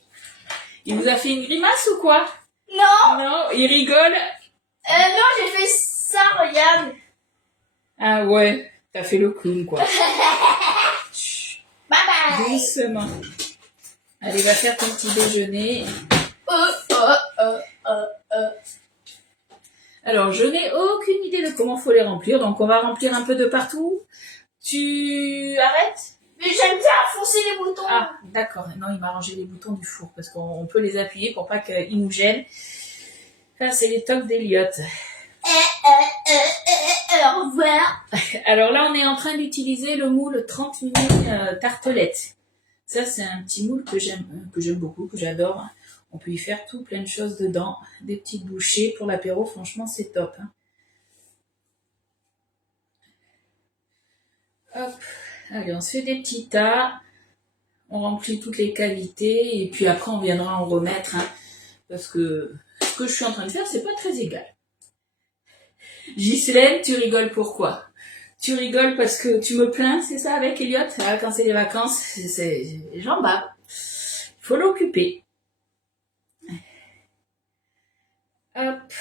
Il vous a fait une grimace ou quoi? Non. Non, il rigole. Non, j'ai fait ça, regarde. Ah ouais, t'as fait le clown, quoi. Chut, Bye bye. doucement. Allez, va faire ton petit déjeuner. Alors, je n'ai aucune idée de comment faut les remplir, donc on va remplir un peu de partout. Tu arrêtes? Mais j'aime bien enfoncer les boutons. Ah, d'accord. Non, il m'a rangé les boutons du four, parce qu'on peut les appuyer pour pas qu'ils nous gênent. Ça, c'est les tocs d'Elliot. Au revoir. Alors là, on est en train d'utiliser le moule 30 mini tartelette. Ça, c'est un petit moule que j'aime beaucoup, que j'adore. On peut y faire tout, plein de choses dedans. Des petites bouchées pour l'apéro, franchement, c'est top. Hein. Hop. Allez, on se fait des petits tas. On remplit toutes les cavités. Et puis après, on viendra en remettre. Hein, parce que ce que je suis en train de faire, c'est pas très égal. Ghislaine, tu rigoles pourquoi? Tu rigoles parce que tu me plains, c'est ça, avec Elliot? Ah, quand c'est les vacances, j'en bats. Il faut l'occuper. Hop,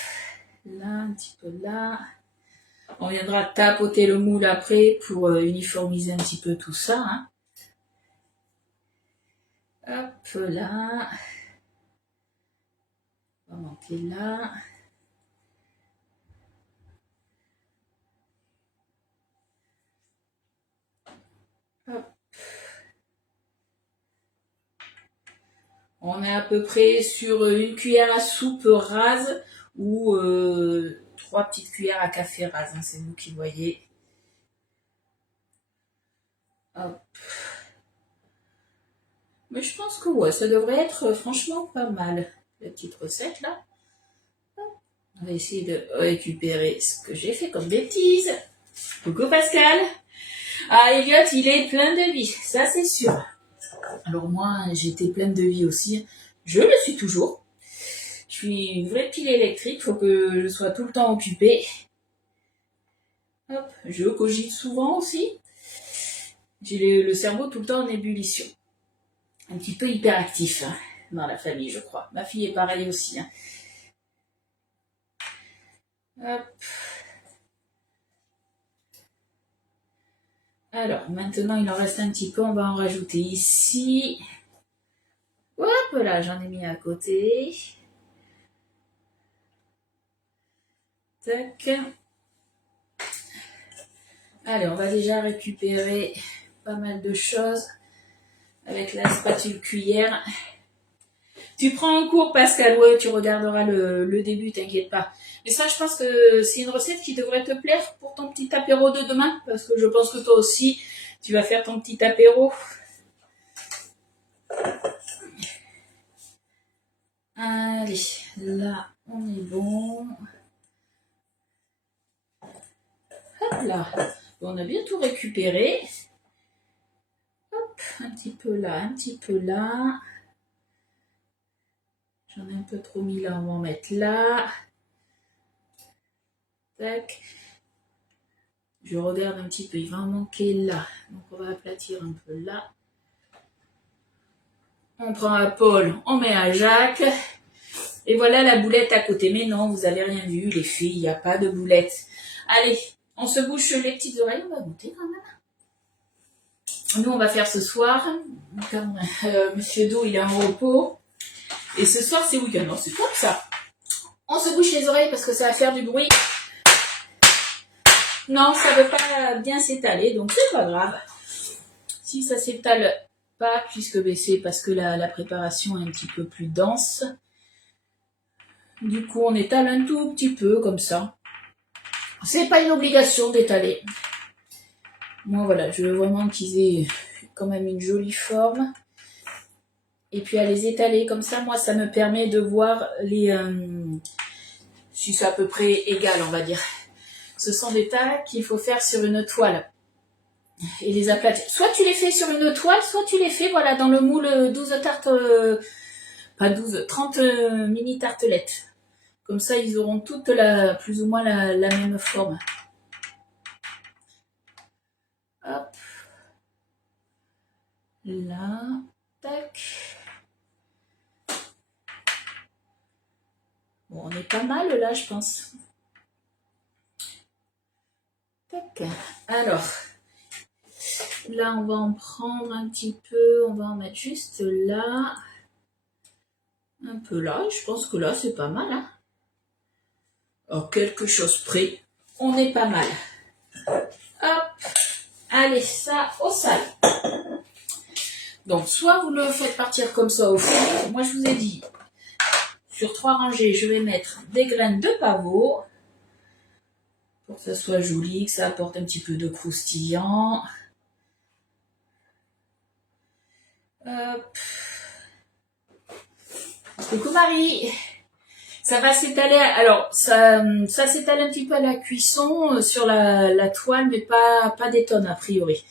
là, un petit peu là. On viendra tapoter le moule après pour uniformiser un petit peu tout ça. Hein. Hop, là. On va monter là. Hop. On est à peu près sur une cuillère à soupe rase ou 3 petites cuillères à café rase. Hein, c'est vous qui voyez. Hop. Mais je pense que ouais, ça devrait être franchement pas mal, la petite recette là. On va essayer de récupérer ce que j'ai fait comme bêtises. Coucou Pascal. Ah, Elliot, il est plein de vie, ça c'est sûr. Alors moi, j'étais pleine de vie aussi. Je le suis toujours. Je suis une vraie pile électrique, faut que je sois tout le temps occupée. Hop, je cogite souvent aussi. J'ai le cerveau tout le temps en ébullition. Un petit peu hyperactif hein, dans la famille, je crois. Ma fille est pareille aussi. Hein. Hop. Alors, maintenant, il en reste un petit peu. On va en rajouter ici. Hop là, j'en ai mis à côté. Tac. Allez, on va déjà récupérer pas mal de choses avec la spatule cuillère. Tu prends un cours, Pascal, ouais, tu regarderas le début, t'inquiète pas. Mais ça, je pense que c'est une recette qui devrait te plaire pour ton petit apéro de demain, parce que je pense que toi aussi, tu vas faire ton petit apéro. Allez, là, on est bon. Hop là, on a bien tout récupéré. Hop, un petit peu là, un petit peu là. J'en ai un peu trop mis là, on va en mettre là. Tac. Je regarde un petit peu, il va en manquer là. Donc on va aplatir un peu là. On prend à Paul, on met à Jacques. Et voilà la boulette à côté. Mais non, vous avez rien vu, les filles, il n'y a pas de boulette. Allez, on se bouche les petites oreilles, on va goûter quand même. Nous, on va faire ce soir, comme Monsieur Do, il est en repos. Et ce soir, c'est week-end. Non, c'est comme ça. On se bouche les oreilles parce que ça va faire du bruit. Non, ça ne veut pas bien s'étaler, donc c'est pas grave. Si ça s'étale pas, puisque c'est parce que la préparation est un petit peu plus dense. Du coup, on étale un tout petit peu, comme ça. C'est pas une obligation d'étaler. Moi, voilà, je veux vraiment qu'ils aient quand même une jolie forme. Et puis à les étaler comme ça, moi, ça me permet de voir les... si c'est à peu près égal, on va dire. Ce sont des tas qu'il faut faire sur une toile. Et les aplatir. Soit tu les fais sur une toile, soit tu les fais, voilà, dans le moule 12 tartes... pas 12, 30 mini tartelettes. Comme ça, ils auront toutes plus ou moins la même forme. Hop. Là. Tac. Bon, on est pas mal là, je pense. Tac. Alors, là, on va en prendre un petit peu. On va en mettre juste là. Un peu là. Je pense que là, c'est pas mal. Hein. Alors, quelque chose près. On est pas mal. Hop. Allez, ça au sale. Donc, soit vous le faites partir comme ça au fond. Moi, je vous ai dit, sur 3 rangées, je vais mettre des graines de pavot. Pour que ça soit joli, que ça apporte un petit peu de croustillant. Hop. Coucou Marie. Ça va s'étaler, alors ça s'étale un petit peu à la cuisson sur la toile, mais pas des tonnes a priori.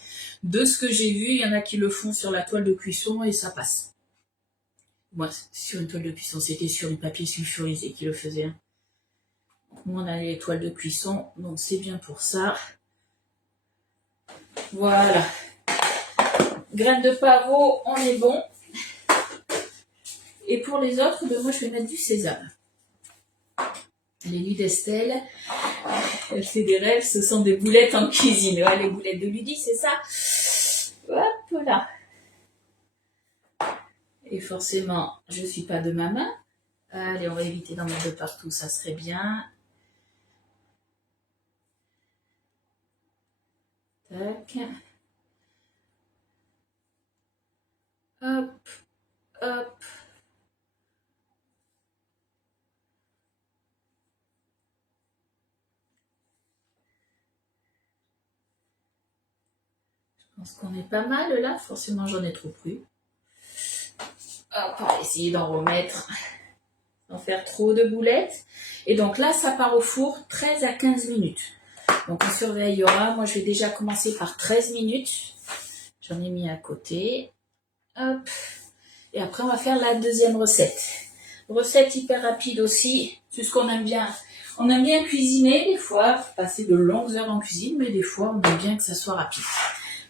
De ce que j'ai vu, il y en a qui le font sur la toile de cuisson et ça passe. Moi, sur une toile de cuisson, c'était sur du papier sulfurisé qui le faisait. Hein. Nous, on a les toiles de cuisson, donc c'est bien pour ça. Voilà. Graines de pavot, on est bon. Et pour les autres, moi, je vais mettre du sésame. Les Lydie d'Estelle, elle fait des rêves, ce sont des boulettes en cuisine. Ouais, les boulettes de Lydie, c'est ça. Hop là. Et forcément, je ne suis pas de ma main. Allez, on va éviter d'en mettre de partout, ça serait bien. Tac. Hop, hop. Je pense qu'on est pas mal là. Forcément, j'en ai trop pris. Hop, on va essayer d'en remettre, sans faire trop de boulettes. Et donc là, ça part au four 13 à 15 minutes. Donc on surveillera. Moi, je vais déjà commencer par 13 minutes. J'en ai mis à côté. Hop. Et après, on va faire la deuxième recette. Recette hyper rapide aussi. C'est ce qu'on aime bien. On aime bien cuisiner des fois, passer de longues heures en cuisine, mais des fois, on aime bien que ça soit rapide.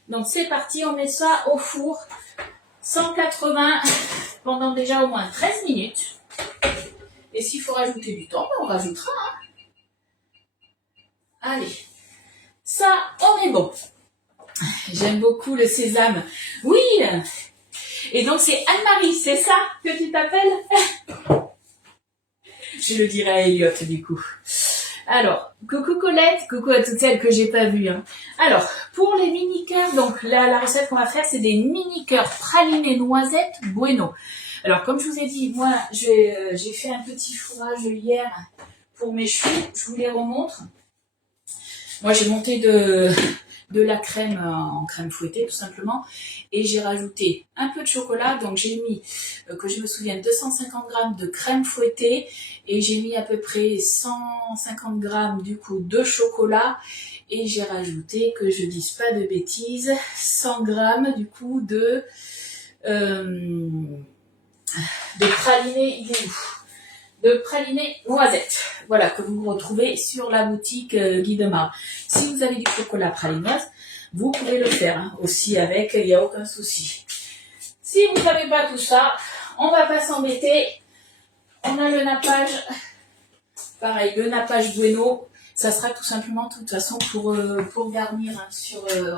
Donc c'est parti, on met ça au four 180 pendant déjà au moins 13 minutes. Et s'il faut rajouter du temps, on rajoutera. Allez, ça, on est bon. J'aime beaucoup le sésame. Oui. Et donc c'est Anne-Marie, c'est ça que tu t'appelles? Je le dirai à Elliot du coup. Alors, coucou Colette, coucou à toutes celles que j'ai pas vues. Hein. Alors, pour les mini cœurs, donc la recette qu'on va faire, c'est des mini cœurs pralinés noisettes bueno. Alors, comme je vous ai dit, moi, j'ai fait un petit fourrage hier pour mes choux. Je vous les remontre. Moi, j'ai monté de la crème en crème fouettée, tout simplement. Et j'ai rajouté un peu de chocolat. Donc, j'ai mis, que je me souvienne, 250 grammes de crème fouettée. Et j'ai mis à peu près 150 grammes, du coup, de chocolat. Et j'ai rajouté, que je dise pas de bêtises, 100 grammes, du coup, de praliné, il est où ? De praliné noisette, voilà, que vous retrouvez sur la boutique Guy Demar. Si vous avez du chocolat pralinoise, vous pouvez le faire hein, aussi avec, il n'y a aucun souci. Si vous n'avez pas tout ça, on va pas s'embêter. On a le nappage, pareil, le nappage bueno. Ça sera tout simplement, de toute façon, pour garnir hein,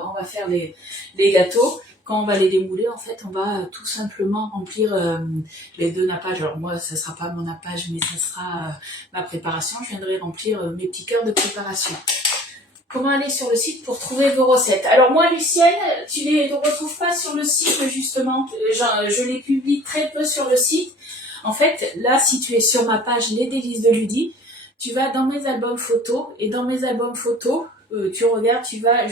on va faire les gâteaux. Quand on va les démouler, en fait, on va tout simplement remplir les deux nappages. Alors moi, ça sera pas mon nappage, mais ça sera ma préparation. Je viendrai remplir mes petits cœurs de préparation. Comment aller sur le site pour trouver vos recettes? Alors moi, Lucienne, tu les retrouves pas sur le site, justement. Je les publie très peu sur le site. En fait, là, si tu es sur ma page Les Délices de Ludie, tu vas dans mes albums photos, et dans mes albums photos, tu regardes, tu vas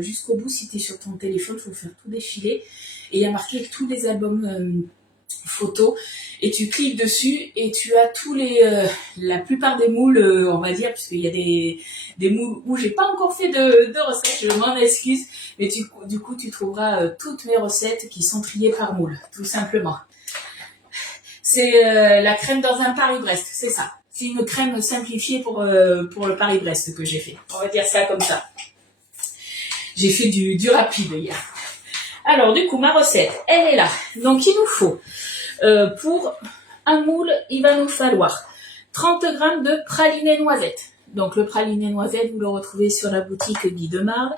jusqu'au bout. Si tu es sur ton téléphone, il faut faire tout défiler. Et il y a marqué tous les albums photos. Et tu cliques dessus et tu as la plupart des moules, on va dire, parce qu'il y a des moules où j'ai pas encore fait de recettes, je m'en excuse. Mais du coup, tu trouveras toutes mes recettes qui sont triées par moule, tout simplement. C'est la crème dans un Paris-Brest, c'est ça. C'est une crème simplifiée pour le Paris-Brest que j'ai fait. On va dire ça comme ça. J'ai fait du rapide hier. Alors du coup, ma recette, elle est là. Donc il nous faut, pour un moule, il va nous falloir 30 g de praliné noisette. Donc le praliné noisette, vous le retrouvez sur la boutique Guy Demar.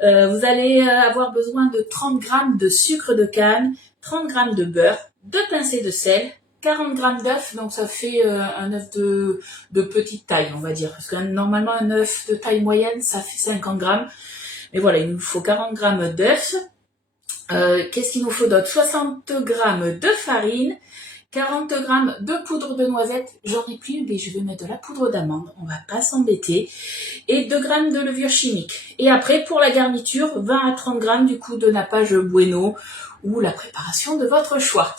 Vous allez avoir besoin de 30 g de sucre de canne, 30 g de beurre, 2 pincées de sel, 40 g d'œufs, donc ça fait un œuf de petite taille, on va dire. Parce que normalement, un œuf de taille moyenne, ça fait 50 g. Mais voilà, il nous faut 40 g d'œufs. Qu'est-ce qu'il nous faut d'autre? 60 g de farine, 40 g de poudre de noisette. J'en ai plus, mais je vais mettre de la poudre d'amande, on va pas s'embêter. Et 2 g de levure chimique. Et après, pour la garniture, 20 à 30 g du coup de nappage bueno ou la préparation de votre choix.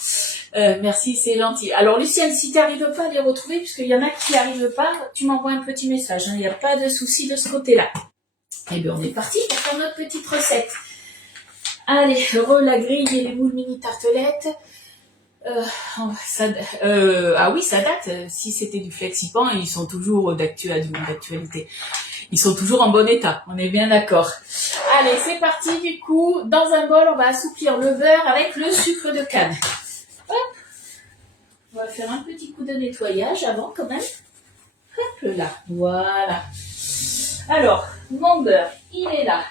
Merci, c'est gentil. Alors Lucienne, si tu n'arrives pas à les retrouver, puisqu'il y en a qui n'arrivent pas, tu m'envoies un petit message. Il n'y a pas de souci de ce côté-là. Et bien on est parti pour faire notre petite recette. Allez, la grille et les moules mini tartelettes. Ah oui, ça date. Si c'était du Flexipan, ils sont toujours d'actualité. Ils sont toujours en bon état, on est bien d'accord. Allez, c'est parti du coup. Dans un bol, on va assouplir le beurre avec le sucre de canne. Hop. On va faire un petit coup de nettoyage avant quand même. Hop là, voilà. Alors, mon beurre, il est là.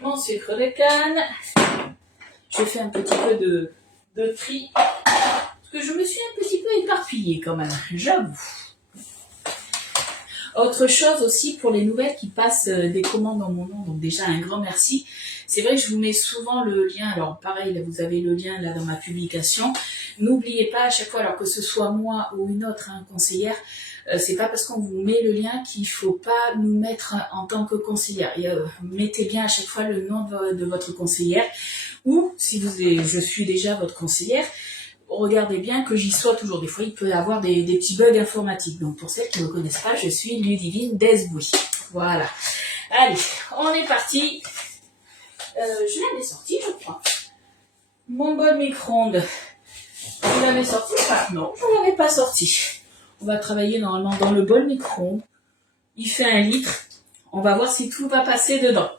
Mon sucre de canne. Je fais un petit peu de tri. Parce que je me suis un petit peu éparpillée quand même, j'avoue. Autre chose aussi pour les nouvelles qui passent des commandes en mon nom, donc déjà un grand merci. C'est vrai que je vous mets souvent le lien, alors pareil, là, vous avez le lien là dans ma publication. N'oubliez pas à chaque fois, alors que ce soit moi ou une autre conseillère, C'est pas parce qu'on vous met le lien qu'il faut pas nous mettre en tant que conseillère. Et, mettez bien à chaque fois le nom de votre conseillère, ou si je suis déjà votre conseillère, regardez bien que j'y sois toujours. Des fois, il peut y avoir des petits bugs informatiques. Donc, pour celles qui ne me connaissent pas, je suis Ludivine Desbouy. Voilà. Allez, on est parti. Je l'avais sorti, je crois. Mon bol micro-ondes. Je l'avais sorti ou pas? Non, je ne l'avais pas sorti. On va travailler normalement dans le bol micro-ondes. Il fait 1 litre. On va voir si tout va passer dedans.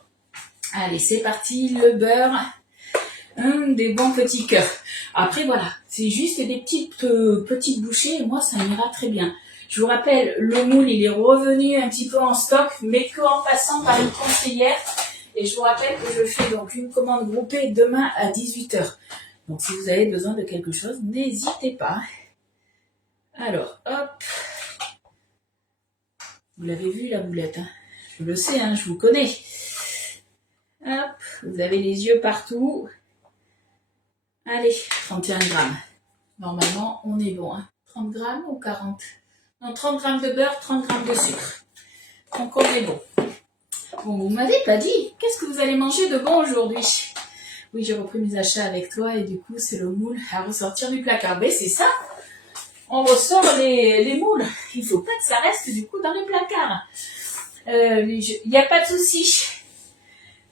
Allez, c'est parti. Le beurre. Des bons petits cœurs. Après, voilà. C'est juste des petites bouchées. Et moi, ça m'ira très bien. Je vous rappelle, le moule, il est revenu un petit peu en stock, mais qu'en passant par une conseillère. Et je vous rappelle que je fais donc une commande groupée demain à 18h. Donc, si vous avez besoin de quelque chose, n'hésitez pas. Alors, hop. Vous l'avez vu, la boulette, hein. Je le sais, hein, je vous connais. Hop, vous avez les yeux partout. Allez, 31 grammes. Normalement, on est bon. Hein. 30 grammes ou 40? Non, 30 grammes de beurre, 30 grammes de sucre. Donc, on est bon. Bon, vous m'avez pas dit, qu'est-ce que vous allez manger de bon aujourd'hui? Oui, j'ai repris mes achats avec toi et du coup, c'est le moule à ressortir du placard. Mais c'est ça, on ressort les moules. Il faut pas que ça reste du coup dans les placards. Il n'y a pas de souci.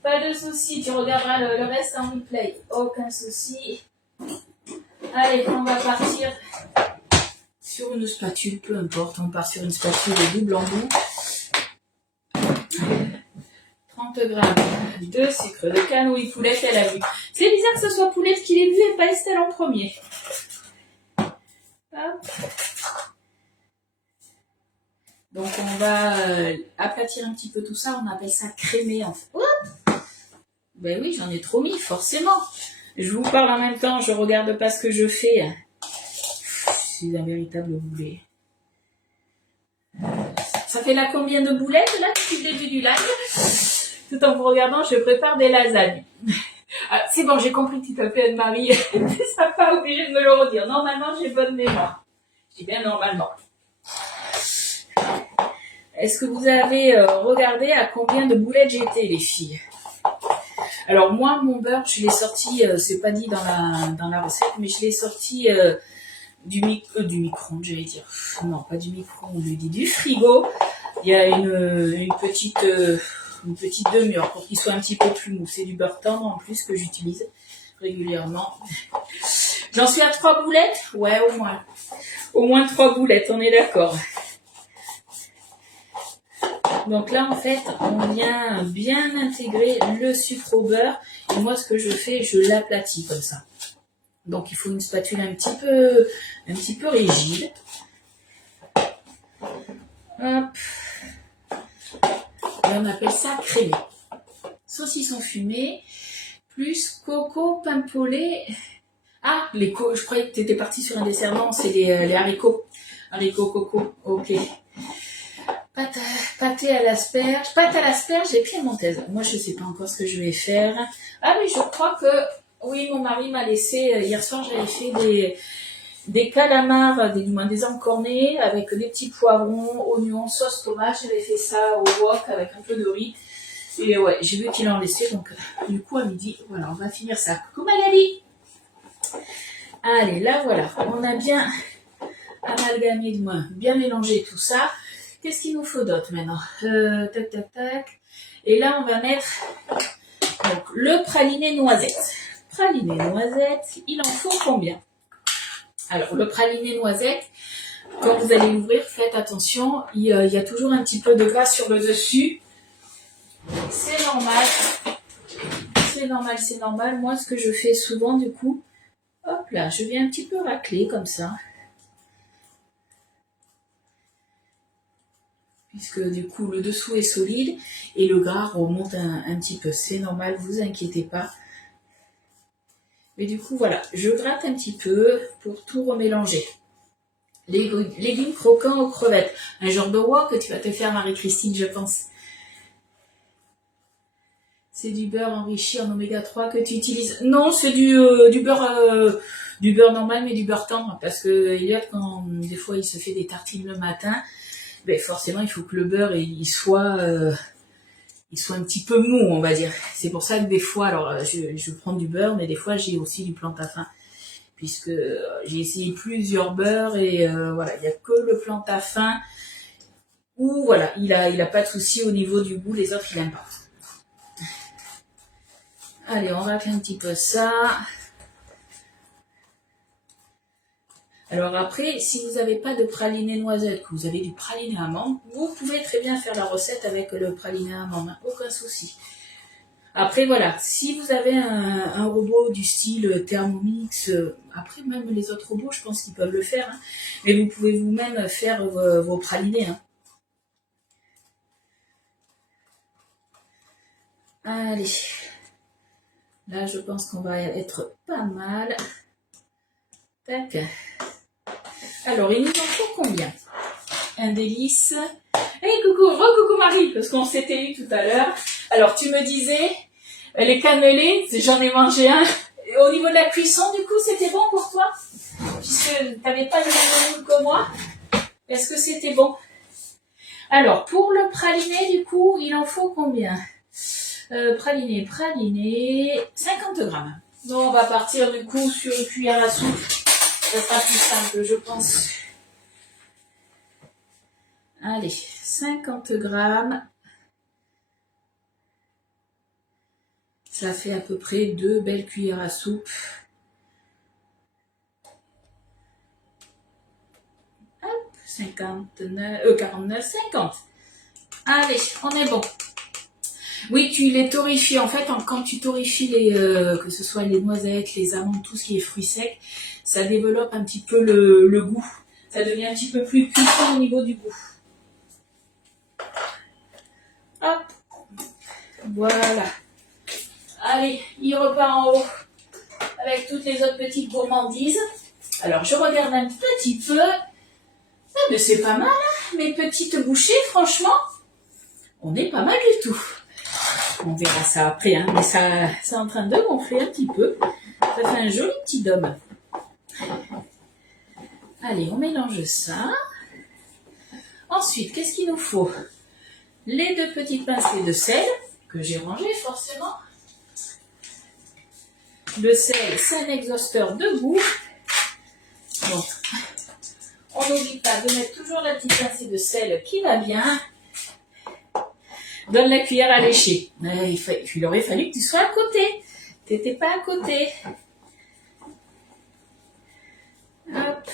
Pas de souci, tu regarderas le reste en replay. Aucun souci. Allez, on va partir sur une spatule, peu importe. On part sur une spatule de double embout. 30 grammes de sucre de canne. Oui, Poulette, elle a vu. C'est bizarre que ce soit Poulette qui l'ait vu et pas Estelle en premier. Hop. Donc, on va aplatir un petit peu tout ça. On appelle ça crémer, en fait. Hop. Ben oui, j'en ai trop mis, forcément. Je vous parle en même temps, je regarde pas ce que je fais. Je suis un véritable boulet. Ça fait là combien de boulettes, là, depuis le début du live? Tout en vous regardant, je prépare des lasagnes. Ah, c'est bon, j'ai compris que tu t'appelles Anne-Marie. Tu seras pas obligé de me le redire. Normalement, j'ai bonne mémoire. Je dis bien normalement. Est-ce que vous avez regardé à combien de boulettes j'étais, les filles? Alors moi, mon beurre, je l'ai sorti, c'est pas dit dans la recette, mais je l'ai sorti du micro-ondes, j'allais dire. Non, pas du micro-ondes, je dis du frigo. Il y a une petite demi-heure pour qu'il soit un petit peu plus mou. C'est du beurre tendre en plus que j'utilise régulièrement. J'en suis à 3 boulettes? Ouais, au moins. Au moins 3 boulettes, on est d'accord. Donc là, en fait, on vient bien intégrer le sucre au beurre. Et moi, ce que je fais, je l'aplatis comme ça. Donc, il faut une spatule un petit peu rigide. Hop. Et on appelle ça crémé. Saucisson fumé, plus coco, pain polé. Ah, je croyais que tu étais partie sur un dessert. Non, c'est les haricots. Haricots coco, ok. Pâté à l'asperge. Pâte à l'asperge et piémontaise. Moi, je sais pas encore ce que je vais faire. Ah oui, je crois que... Oui, mon mari m'a laissé... Hier soir, j'avais fait des calamars, des encornés avec des petits poivrons, oignons, sauce tomate. J'avais fait ça au wok avec un peu de riz. Et ouais, j'ai vu qu'il en laissait. Donc, du coup, à midi, voilà, on va finir ça. Coucou Magali! Allez, là, voilà. On a bien amalgamé, bien mélangé tout ça. Qu'est-ce qu'il nous faut d'autre maintenant? Tac, tac, tac. Et là, on va mettre donc, le praliné noisette. Praliné noisette, il en faut combien? Alors, le praliné noisette, quand vous allez l'ouvrir, faites attention. Il y a toujours un petit peu de gras sur le dessus. C'est normal. C'est normal. Moi, ce que je fais souvent, du coup, hop là, je viens un petit peu racler comme ça. Puisque du coup le dessous est solide et le gras remonte un petit peu. C'est normal, vous inquiétez pas. Mais du coup voilà, je gratte un petit peu pour tout remélanger. Les légumes croquants aux crevettes. Un genre de wok que tu vas te faire Marie-Christine, je pense. C'est du beurre enrichi en oméga 3 que tu utilises. Non, c'est du beurre normal mais du beurre tendre. Parce que Elliot, quand des fois il se fait des tartines le matin, mais forcément il faut que le beurre il soit un petit peu mou, on va dire. C'est pour ça que des fois, alors je prends du beurre, mais des fois j'ai aussi du Plantafin, puisque j'ai essayé plusieurs beurres et voilà, il n'y a que le Plantafin où voilà, il a pas de souci au niveau du goût, les autres il n'aime pas. Allez, on racle un petit peu ça. Alors après, si vous n'avez pas de praliné noisette, que vous avez du praliné amande, vous pouvez très bien faire la recette avec le praliné amande, hein, aucun souci. Après voilà, si vous avez un robot du style Thermomix, après même les autres robots, je pense qu'ils peuvent le faire, hein, mais vous pouvez vous-même faire vos pralinés. Hein. Allez, là je pense qu'on va être pas mal. Tac. Alors, il nous en faut combien? Un délice. Hey, coucou, coucou Marie, parce qu'on s'était eu tout à l'heure. Alors, tu me disais, les cannelés, j'en ai mangé un. Et au niveau de la cuisson, du coup, c'était bon pour toi? Puisque tu n'avais pas le même goût que moi. Est-ce que c'était bon? Alors, pour le praliné, du coup, il en faut combien? Praliné, 50 grammes. Donc, on va partir, du coup, sur une cuillère à soupe. Ça sera plus simple, je pense. Allez, 50 grammes. Ça fait à peu près 2 belles cuillères à soupe. Hop, 49, 50. Allez, on est bon. Oui, tu les torréfies. En fait, quand tu torréfies que ce soit les noisettes, les amandes, tout ce qui est fruits secs, ça développe un petit peu le goût. Ça devient un petit peu plus puissant au niveau du goût. Hop. Voilà. Allez, il repart en haut avec toutes les autres petites gourmandises. Alors, je regarde un petit peu. Ah, mais c'est pas mal, hein, mes petites bouchées, franchement. On est pas mal du tout. On verra ça après, hein, mais ça c'est en train de gonfler un petit peu. Ça fait un joli petit dôme. Allez, on mélange ça. Ensuite, qu'est-ce qu'il nous faut? Les 2 petites pincées de sel, que j'ai rangées forcément. Le sel, c'est un exhausteur de goût. Donc, on n'oublie pas de mettre toujours la petite pincée de sel qui va bien. Donne la cuillère à lécher. Il aurait fallu que tu sois à côté. Tu n'étais pas à côté. Hop.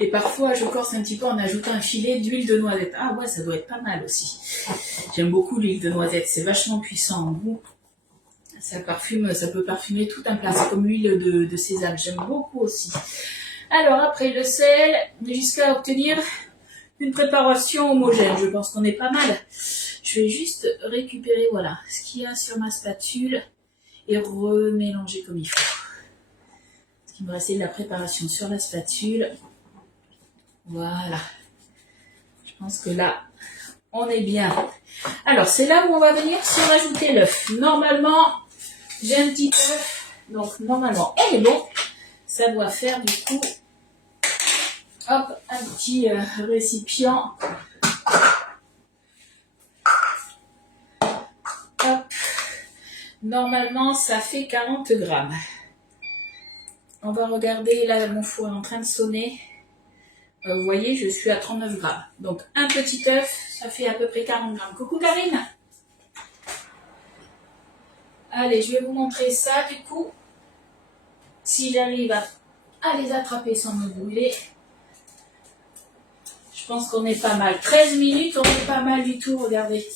Et parfois, je corse un petit peu en ajoutant un filet d'huile de noisette. Ah ouais, ça doit être pas mal aussi. J'aime beaucoup l'huile de noisette. C'est vachement puissant en goût. Ça peut parfumer tout un plat. C'est comme l'huile de sésame. J'aime beaucoup aussi. Alors après le sel, jusqu'à obtenir une préparation homogène. Je pense qu'on est pas mal. Je vais juste récupérer voilà ce qu'il y a sur ma spatule et remélanger comme il faut. Ce qui me restait de la préparation sur la spatule. Voilà. Je pense que là, on est bien. Alors, c'est là où on va venir se rajouter l'œuf. Normalement, j'ai un petit œuf. Donc, normalement, elle est bon. Ça doit faire du coup, hop, un petit récipient. Hop. Normalement, ça fait 40 grammes. On va regarder, là, mon four est en train de sonner. Vous voyez, je suis à 39 grammes. Donc, un petit œuf, ça fait à peu près 40 grammes. Coucou Karine. Allez, je vais vous montrer ça, du coup. Si j'arrive à les attraper sans me brûler. Je pense qu'on est pas mal. 13 minutes, on est pas mal du tout, regardez.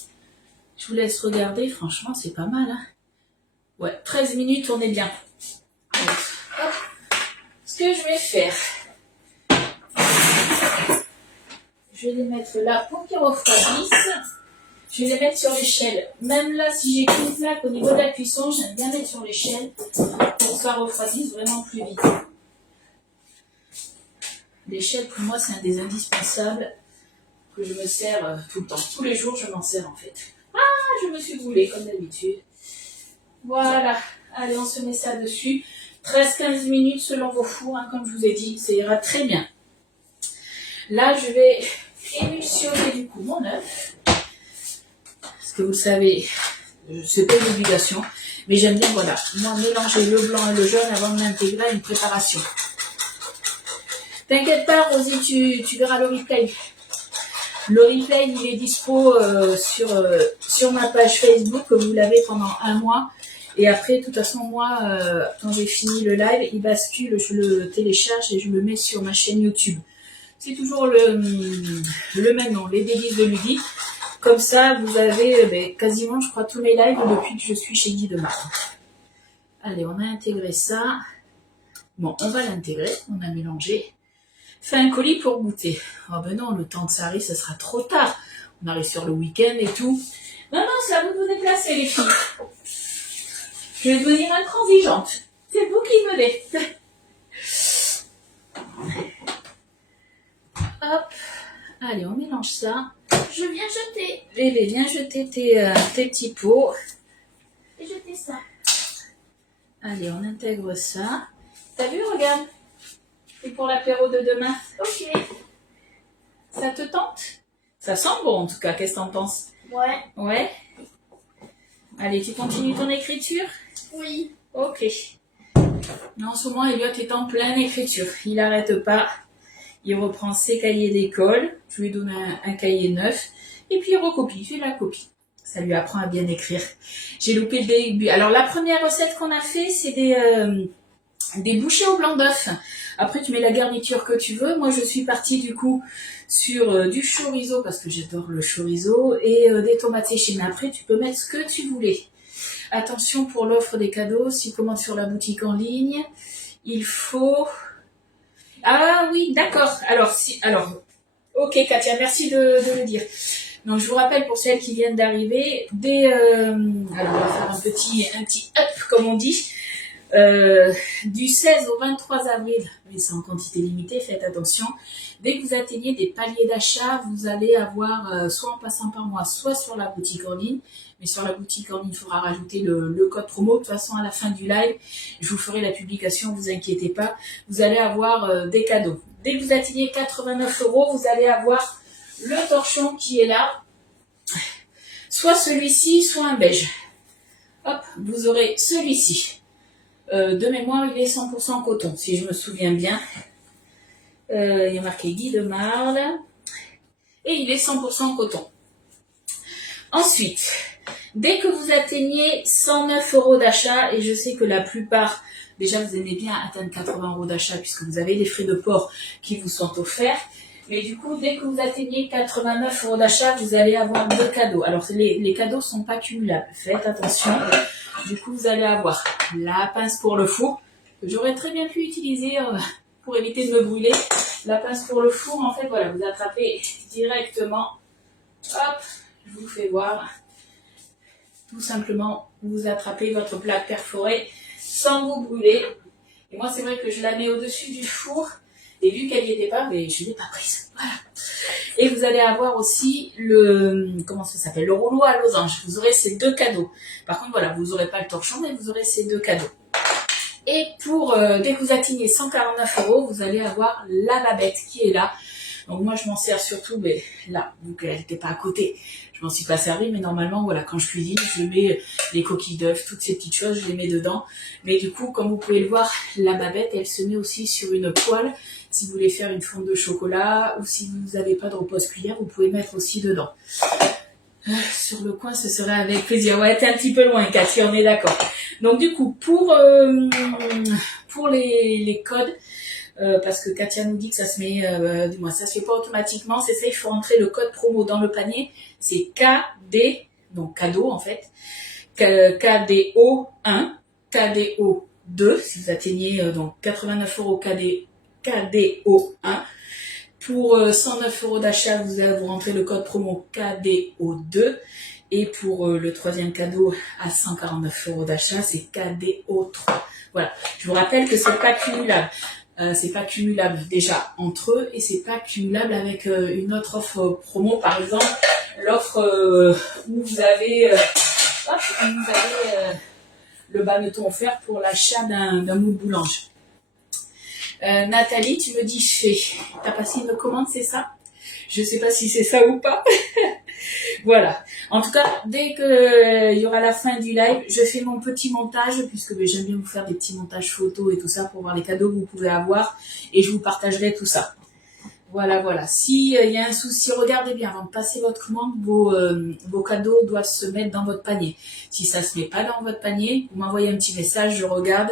Je vous laisse regarder, franchement, c'est pas mal. Hein. Ouais, 13 minutes, on est bien. Donc, hop. Ce que je vais faire, je vais les mettre là pour qu'ils refroidissent. Je vais les mettre sur l'échelle. Même là, si j'ai qu'une plaque au niveau de la cuisson, j'aime bien mettre sur l'échelle pour que ça refroidisse vraiment plus vite. L'échelle, pour moi, c'est un des indispensables que je me sers tout le temps. Tous les jours, je m'en sers en fait. Ah, je me suis brûlée comme d'habitude. Voilà. Allez, on se met ça dessus. 13-15 minutes selon vos fours, hein, comme je vous ai dit, ça ira très bien. Là, je vais émulsionner du coup mon œuf. Parce que vous le savez, c'est pas une obligation. Mais j'aime bien, voilà, moi mélanger le blanc et le jaune avant de l'intégrer à une préparation. T'inquiète pas, Rosie, tu verras le replay. Le replay, il est dispo sur ma page Facebook. Vous l'avez pendant un mois. Et après, de toute façon, moi, quand j'ai fini le live, il bascule, je le télécharge et je le mets sur ma chaîne YouTube. C'est toujours le même nom, les délices de Ludie. Comme ça, vous avez quasiment, je crois, tous mes lives depuis que je suis chez Guy Demar. Allez, on a intégré ça. Bon, on va l'intégrer, on a mélangé. Fais un colis pour goûter. Oh ben non, le temps de ça arrive, ça sera trop tard. On arrive sur le week-end et tout. Non, non, c'est à vous de vous déplacer, les filles. Je vais devenir intransigeante. C'est vous qui venez. Hop. Allez, on mélange ça. Je viens jeter. Bébé, viens jeter tes petits pots. Et jeter ça. Allez, on intègre ça. T'as vu, regarde. C'est pour l'apéro de demain. Ok. Ça te tente? Ça sent bon, en tout cas. Qu'est-ce que t'en penses? Ouais. Ouais. Allez, tu continues ton écriture? Oui. Ok. En ce moment, Elliot est en pleine écriture. Il n'arrête pas. Il reprend ses cahiers d'école. Je lui donne un cahier neuf. Et puis il recopie. Il fait la copie. Ça lui apprend à bien écrire. J'ai loupé le début. Alors, la première recette qu'on a fait, c'est des bouchées au blanc d'œuf. Après, tu mets la garniture que tu veux. Moi, je suis partie du coup sur du chorizo parce que j'adore le chorizo et des tomates séchées. Mais après, tu peux mettre ce que tu voulais. Attention pour l'offre des cadeaux. Si tu commandes sur la boutique en ligne, il faut... Ah oui, d'accord. Alors, ok Katia, merci de le dire. Donc, je vous rappelle pour celles qui viennent d'arriver, alors on va faire un petit up comme on dit. Du 16 au 23 avril, mais c'est en quantité limitée, faites attention. Dès que vous atteignez des paliers d'achat, vous allez avoir, soit en passant par moi, soit sur la boutique en ligne. Mais sur la boutique en ligne, il faudra rajouter le code promo. De toute façon, à la fin du live, je vous ferai la publication, ne vous inquiétez pas. Vous allez avoir des cadeaux. Dès que vous atteignez 89 €, vous allez avoir le torchon qui est là. Soit celui-ci, soit un beige. Hop, vous aurez celui-ci. De mémoire, il est 100% coton, si je me souviens bien. Il y a marqué Guy de Marle. Et il est 100% coton. Ensuite, dès que vous atteignez 109 € d'achat, et je sais que la plupart, déjà vous aimez bien atteindre 80 € d'achat puisque vous avez des frais de port qui vous sont offerts. Mais du coup, dès que vous atteignez 89 € d'achat, vous allez avoir deux cadeaux. Alors, les cadeaux sont pas cumulables. Faites attention. Du coup, vous allez avoir la pince pour le four, que j'aurais très bien pu utiliser pour éviter de me brûler. La pince pour le four, en fait, voilà, vous attrapez directement. Hop, je vous fais voir. Tout simplement, vous attrapez votre plaque perforée sans vous brûler. Et moi, c'est vrai que je la mets au-dessus du four. Et vu qu'elle n'y était pas, mais je ne l'ai pas prise. Voilà. Et vous allez avoir aussi comment ça s'appelle, le rouleau à losange. Vous aurez ces deux cadeaux. Par contre, voilà, vous n'aurez pas le torchon, mais vous aurez ces deux cadeaux. Et dès que vous atteignez 149 €, vous allez avoir la babette qui est là. Donc moi, je m'en sers surtout, mais là, donc elle n'était pas à côté. Je m'en suis pas servi, mais normalement, voilà, quand je cuisine, je mets les coquilles d'œufs, toutes ces petites choses, je les mets dedans. Mais du coup, comme vous pouvez le voir, la babette, elle se met aussi sur une poêle. Si vous voulez faire une fonte de chocolat, ou si vous n'avez pas de repose-cuillère, vous pouvez mettre aussi dedans. Sur le coin, ce serait avec plaisir. Ouais, t'es un petit peu loin, Cathy, on est d'accord. Donc du coup, pour les codes, parce que Katia nous dit que ça se met, dis-moi, ça se fait pas automatiquement, c'est ça, il faut rentrer le code promo dans le panier, c'est KD, donc cadeau en fait, KDO1, KDO2, si vous atteignez donc 89 € KDO1, pour 109 € d'achat, vous rentrez le code promo KDO2, et pour le troisième cadeau à 149 € d'achat, c'est KDO3. Voilà, je vous rappelle que c'est pas cumulable. C'est pas cumulable déjà entre eux et c'est pas cumulable avec une autre offre promo, par exemple l'offre où vous avez, le bannetton offert pour l'achat d'un moule boulange. Nathalie, tu me dis fais. T'as passé une commande, c'est ça? Je sais pas si c'est ça ou pas. Voilà. En tout cas, dès que il y aura la fin du live, je fais mon petit montage, puisque j'aime bien vous faire des petits montages photos et tout ça pour voir les cadeaux que vous pouvez avoir, et je vous partagerai tout ça. Voilà, voilà. Si il y a un souci, regardez bien, avant de passer votre commande, vos cadeaux doivent se mettre dans votre panier. Si ça se met pas dans votre panier, vous m'envoyez un petit message, je regarde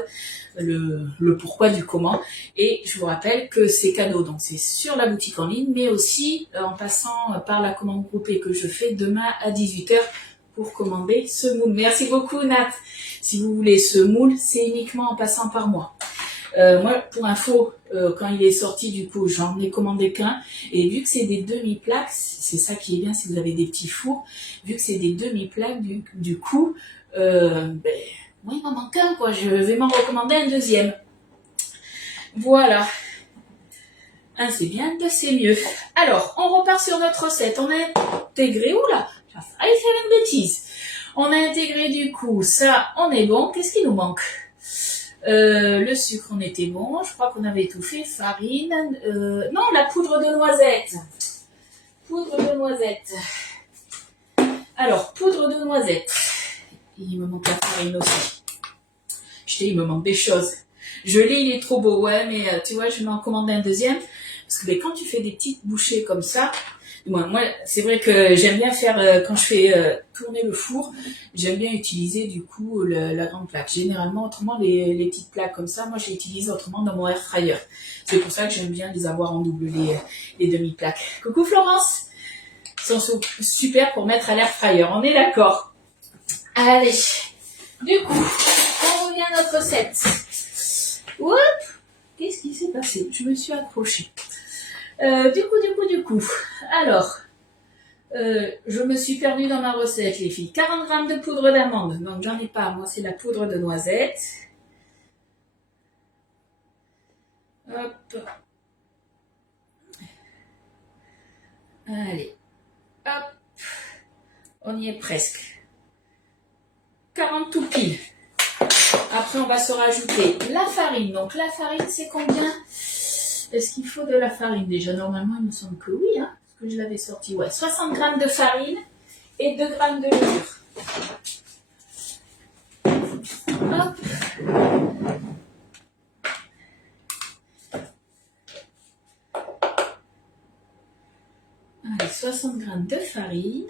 le pourquoi du comment. Et je vous rappelle que ces cadeaux, donc c'est sur la boutique en ligne, mais aussi en passant par la commande groupée que je fais demain à 18h pour commander ce moule. Merci beaucoup Nat. Si vous voulez ce moule, c'est uniquement en passant par moi. Moi, pour info, quand il est sorti, du coup, j'en ai commandé qu'un. Et vu que c'est des demi-plaques, c'est ça qui est bien si vous avez des petits fours, vu que c'est des demi-plaques, du coup, moi, il m'en manque un, quoi. Je vais m'en recommander un deuxième. Voilà. Un, c'est bien, deux, c'est mieux. Alors, on repart sur notre recette. On a intégré, oula, j'ai failli faire une bêtise. On a intégré, du coup, ça, on est bon. Qu'est-ce qui nous manque? Le sucre, on était bon. Je crois qu'on avait tout fait. Farine. Non, la poudre de noisette. Poudre de noisette. Alors, poudre de noisette. Il me manque la farine aussi. Il me manque des choses. Je l'ai, il est trop beau. Ouais, mais tu vois, je vais m'en commander un deuxième. Parce que quand tu fais des petites bouchées comme ça, moi c'est vrai que j'aime bien faire, quand je fais tourner le four, j'aime bien utiliser du coup la grande plaque. Généralement, autrement, les petites plaques comme ça, moi je les utilise autrement dans mon air fryer. C'est pour ça que j'aime bien les avoir en double, les demi-plaques. Coucou Florence! Ils sont super pour mettre à l'air fryer, on est d'accord. Allez, du coup, on revient à notre recette. Oups! Qu'est-ce qui s'est passé? Je me suis accrochée. Du coup. Alors, je me suis perdue dans ma recette, les filles. 40 grammes de poudre d'amande. Donc, j'en ai pas. Moi, c'est la poudre de noisette. Hop. Allez. Hop. On y est presque. 40 tout pile. Après, on va se rajouter la farine. Donc, la farine, c'est combien? Est-ce qu'il faut de la farine déjà? Normalement, il me semble que oui, hein, parce que je l'avais sorti. Ouais, 60 grammes de farine et 2 grammes de levure. Hop. Allez, 60 grammes de farine.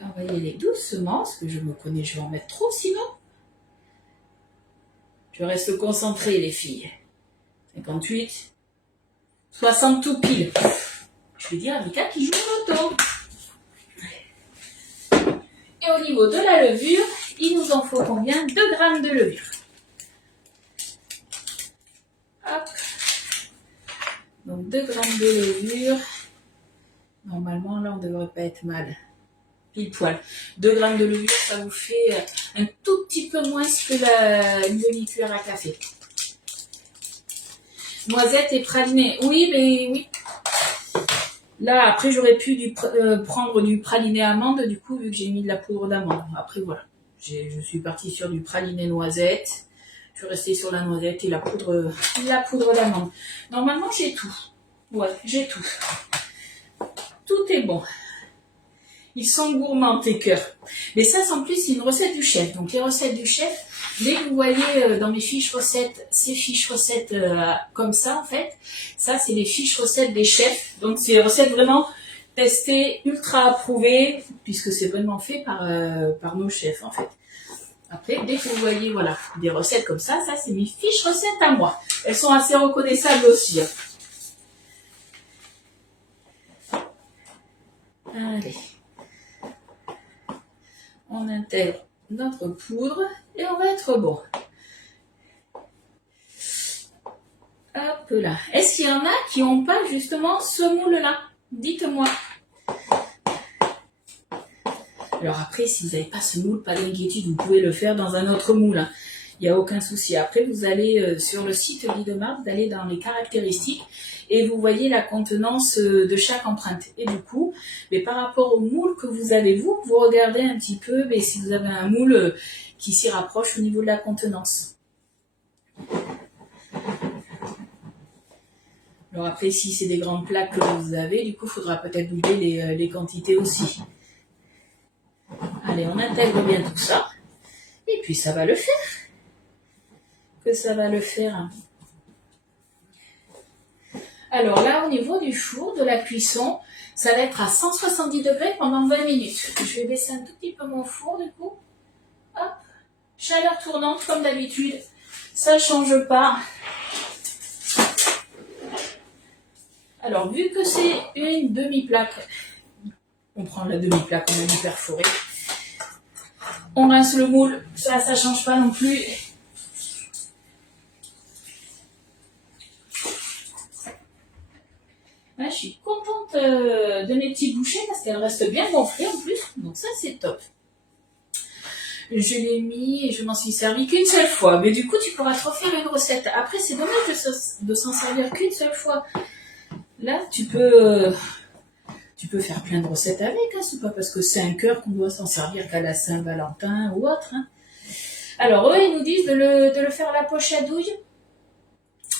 Là, on va y aller doucement, parce que je me connais, je vais en mettre trop sinon. Je reste concentrée, les filles. 58. 60 tout pile. Je vais dire à Mika qui joue au loto. Et au niveau de la levure, il nous en faut combien? 2 grammes de levure. Hop. Donc 2 grammes de levure. Normalement, là, on ne devrait pas être mal. Pile poil. 2 grammes de levure, ça vous fait un tout petit peu moins que une demi-cuillère à café. Noisette et praliné. Oui, mais oui. Là, après, j'aurais pu prendre du praliné amande, du coup, vu que j'ai mis de la poudre d'amande. Après, voilà. Je suis partie sur du praliné noisette. Je suis restée sur la noisette et la poudre d'amande. Normalement, j'ai tout. Ouais, j'ai tout. Tout est bon. Ils sont gourmands, tes cœurs. Mais ça, en plus, c'est une recette du chef. Donc, les recettes du chef, dès que vous voyez dans mes fiches recettes, ces fiches recettes comme ça, en fait, ça, c'est les fiches recettes des chefs. Donc, c'est des recettes vraiment testées, ultra approuvées, puisque c'est vraiment fait par nos chefs, en fait. Après, dès que vous voyez, voilà, des recettes comme ça, c'est mes fiches recettes à moi. Elles sont assez reconnaissables aussi. Allez. On intègre notre poudre et on va être bon. Hop là. Est-ce qu'il y en a qui n'ont pas justement ce moule-là? Dites-moi. Alors après, si vous n'avez pas ce moule, pas d'inquiétude, vous pouvez le faire dans un autre moule. Il n'y a aucun souci. Après, vous allez sur le site Guy de Marle, vous allez dans les caractéristiques et vous voyez la contenance de chaque empreinte. Et du coup, mais par rapport au moule que vous avez, vous regardez un petit peu mais si vous avez un moule qui s'y rapproche au niveau de la contenance. Alors après, si c'est des grandes plaques que vous avez, du coup, il faudra peut-être doubler les quantités aussi. Allez, on intègre bien tout ça. Et puis, ça va le faire. Que ça va le faire. Alors là, au niveau du four, de la cuisson, ça va être à 170 degrés pendant 20 minutes. Je vais baisser un tout petit peu mon four, du coup. Hop. Chaleur tournante, comme d'habitude. Ça ne change pas. Alors, vu que c'est une demi-plaque, on prend la demi-plaque, on a mis perforée. On rince le moule, ça ne change pas non plus. Là, je suis contente de mes petites bouchées parce qu'elles restent bien gonflées en plus. Donc ça, c'est top. Je l'ai mis et je m'en suis servi qu'une seule fois. Mais du coup, tu pourras te refaire une recette. Après, c'est dommage de s'en servir qu'une seule fois. Là, tu peux faire plein de recettes avec. Hein. C'est pas parce que c'est un cœur qu'on doit s'en servir qu'à la Saint-Valentin ou autre. Hein. Alors, eux, ils nous disent de le faire à la poche à douille.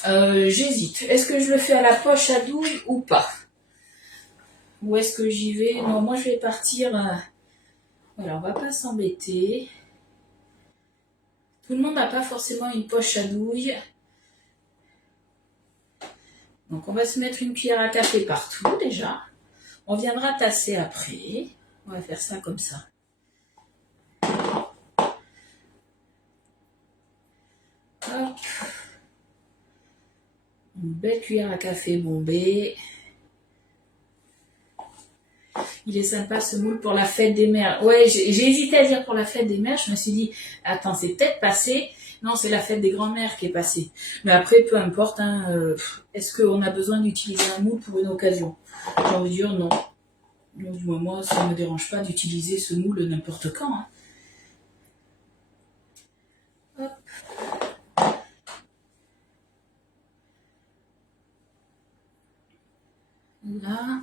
J'hésite. Est-ce que je le fais à la poche à douille ou pas? Où est-ce que j'y vais? Non, moi, je vais partir... Voilà, on va pas s'embêter. Tout le monde n'a pas forcément une poche à douille. Donc, on va se mettre une cuillère à café partout, déjà. On viendra tasser après. On va faire ça comme ça. Hop. Une belle cuillère à café bombée. Il est sympa ce moule pour la fête des mères. Ouais, j'ai hésité à dire pour la fête des mères. Je me suis dit, attends, c'est peut-être passé. Non, c'est la fête des grands-mères qui est passée. Mais après, peu importe. Hein, est-ce qu'on a besoin d'utiliser un moule pour une occasion? J'ai envie de dire non. Donc, moi, ça ne me dérange pas d'utiliser ce moule n'importe quand. Hein. Hop. Là.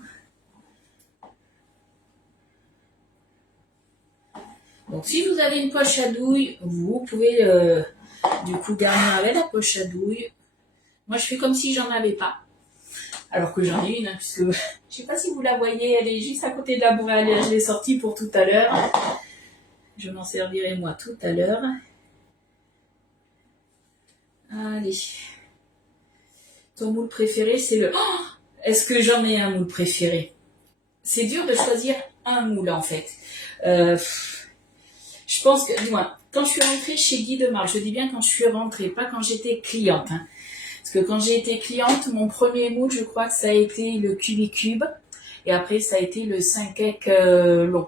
Donc, si vous avez une poche à douille, vous pouvez du coup garnir avec la poche à douille. Moi, je fais comme si j'en avais pas. Alors que j'en ai une, hein, puisque je sais pas si vous la voyez, elle est juste à côté de la bourrée. Je l'ai sortie pour tout à l'heure. Je m'en servirai moi tout à l'heure. Allez. Ton moule préféré, c'est le... Oh, est-ce que j'en ai un moule préféré? C'est dur de choisir un moule, en fait. Je pense que, moi, quand je suis rentrée chez Guy de Marle, je dis bien quand je suis rentrée, pas quand j'étais cliente. Hein. Parce que quand j'ai été cliente, mon premier moule, je crois que ça a été le Cubicube. Et après, ça a été le 5 long.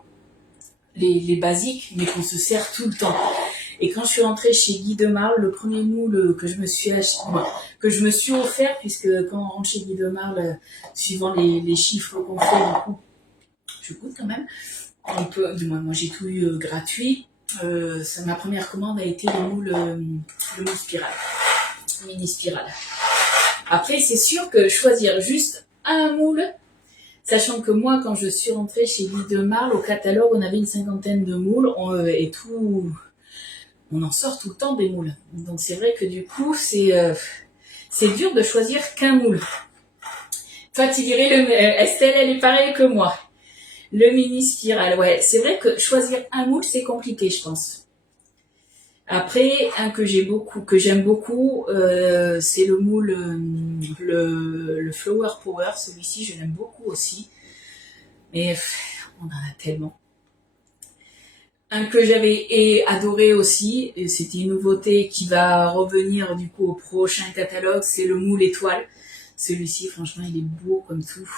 Les basiques, mais qu'on se sert tout le temps. Et quand je suis rentrée chez Guy de Marle, le premier moule que je me suis acheté, que je me suis offert, puisque quand on rentre chez Guy de Marle, suivant les chiffres qu'on fait, du coup, je goûte quand même. On peut, du moins, moi j'ai tout eu gratuit. Ma première commande a été le moule spirale, mini spirale. Après, c'est sûr que choisir juste un moule, sachant que moi, quand je suis rentrée chez Guy de Marle, au catalogue, on avait une 50aine de moules et tout. On en sort tout le temps des moules. Donc c'est vrai que du coup, c'est dur de choisir qu'un moule. Toi, tu dirais, Estelle, elle est pareille que moi. Le mini spirale, ouais. C'est vrai que choisir un moule, c'est compliqué, je pense. Après, un que j'aime beaucoup, c'est le moule, le Flower Power. Celui-ci, je l'aime beaucoup aussi. Mais on en a tellement. Un que j'avais adoré aussi, et c'était une nouveauté qui va revenir du coup au prochain catalogue, c'est le moule étoile. Celui-ci, franchement, il est beau comme tout.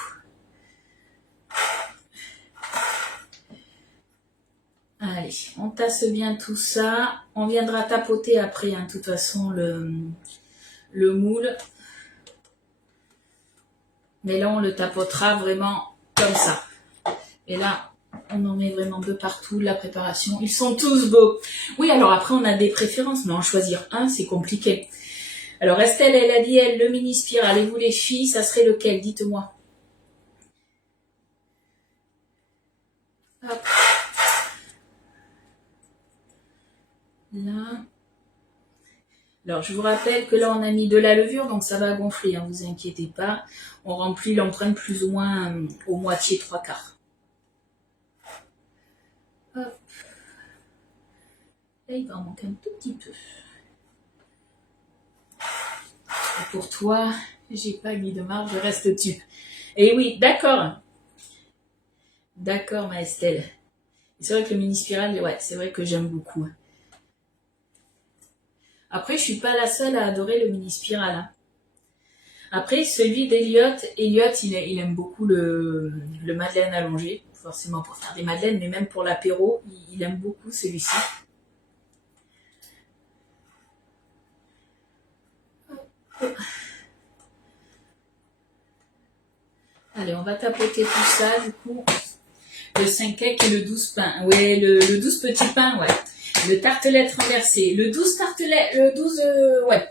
Allez, on tasse bien tout ça. On viendra tapoter après, hein, de toute façon, le moule. Mais là, on le tapotera vraiment comme ça. Et là, On en met vraiment de partout, la préparation. Ils sont tous beaux. Oui, alors après, on a des préférences, mais en choisir un, c'est compliqué. Alors, Estelle, elle a dit, elle, le mini spiral. Et vous, les filles, ça serait lequel? Dites-moi. Hop. Là. Alors, je vous rappelle que là, on a mis de la levure, donc ça va gonfler, hein, vous inquiétez pas. On remplit l'empreinte plus ou moins au moitié, 3/4. Hop. Là, il va en manquer un tout petit peu. Et pour toi, j'ai pas mis de marge, je reste dessus. Et oui, d'accord. D'accord, ma Estelle. C'est vrai que le mini spiral, ouais, c'est vrai que j'aime beaucoup. Après, je suis pas la seule à adorer le mini spiral. Hein. Après, celui d'Eliott, il aime beaucoup le madeleine allongé, forcément pour faire des madeleines, mais même pour l'apéro, il aime beaucoup celui-ci. Allez, on va tapoter tout ça, du coup. Le 5 cakes et le 12 pains. Ouais, le 12 petits pains, ouais. Le tartelette renversé. Le 12 tartelette, le 12, ouais.